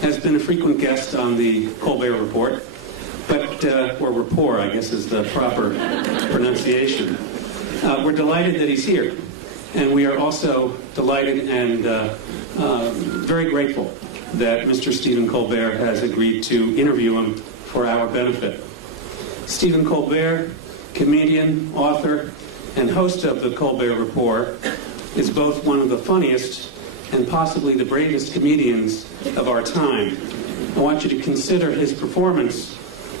has been a frequent guest on the Colbert Report, or rapport, I guess is the proper pronunciation. We're delighted that he's here, and we are also delighted and very grateful that Mr. Stephen Colbert has agreed to interview him for our benefit. Stephen Colbert, comedian, author, and host of the Colbert Report, is both one of the funniest and possibly the bravest comedians of our time. I want you to consider his performance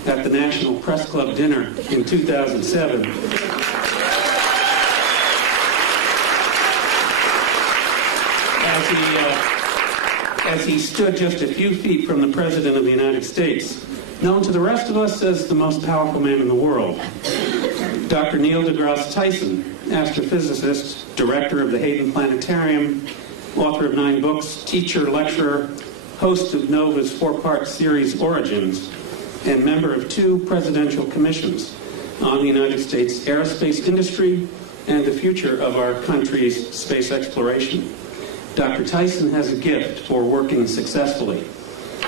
at the National Press Club dinner in 2007. As he stood just a few feet from the President of the United States, known to the rest of us as the most powerful man in the world. Dr. Neil deGrasse Tyson, astrophysicist, director of the Hayden Planetarium, author of 9 books, teacher, lecturer, host of NOVA's 4-part series Origins, and member of 2 presidential commissions on the United States aerospace industry and the future of our country's space exploration. Dr. Tyson has a gift for working successfully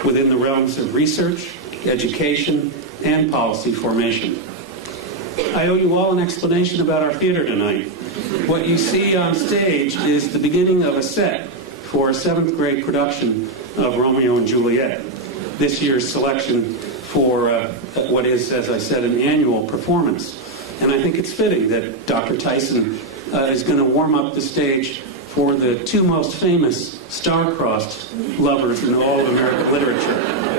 within the realms of research, education, and policy formation. I owe you all an explanation about our theater tonight. What you see on stage is the beginning of a set for a 7th grade production of Romeo and Juliet. This year's selection for what is, as I said, an annual performance. And I think it's fitting that Dr. Tyson is going to warm up the stage for the 2 most famous star-crossed lovers in all of American literature.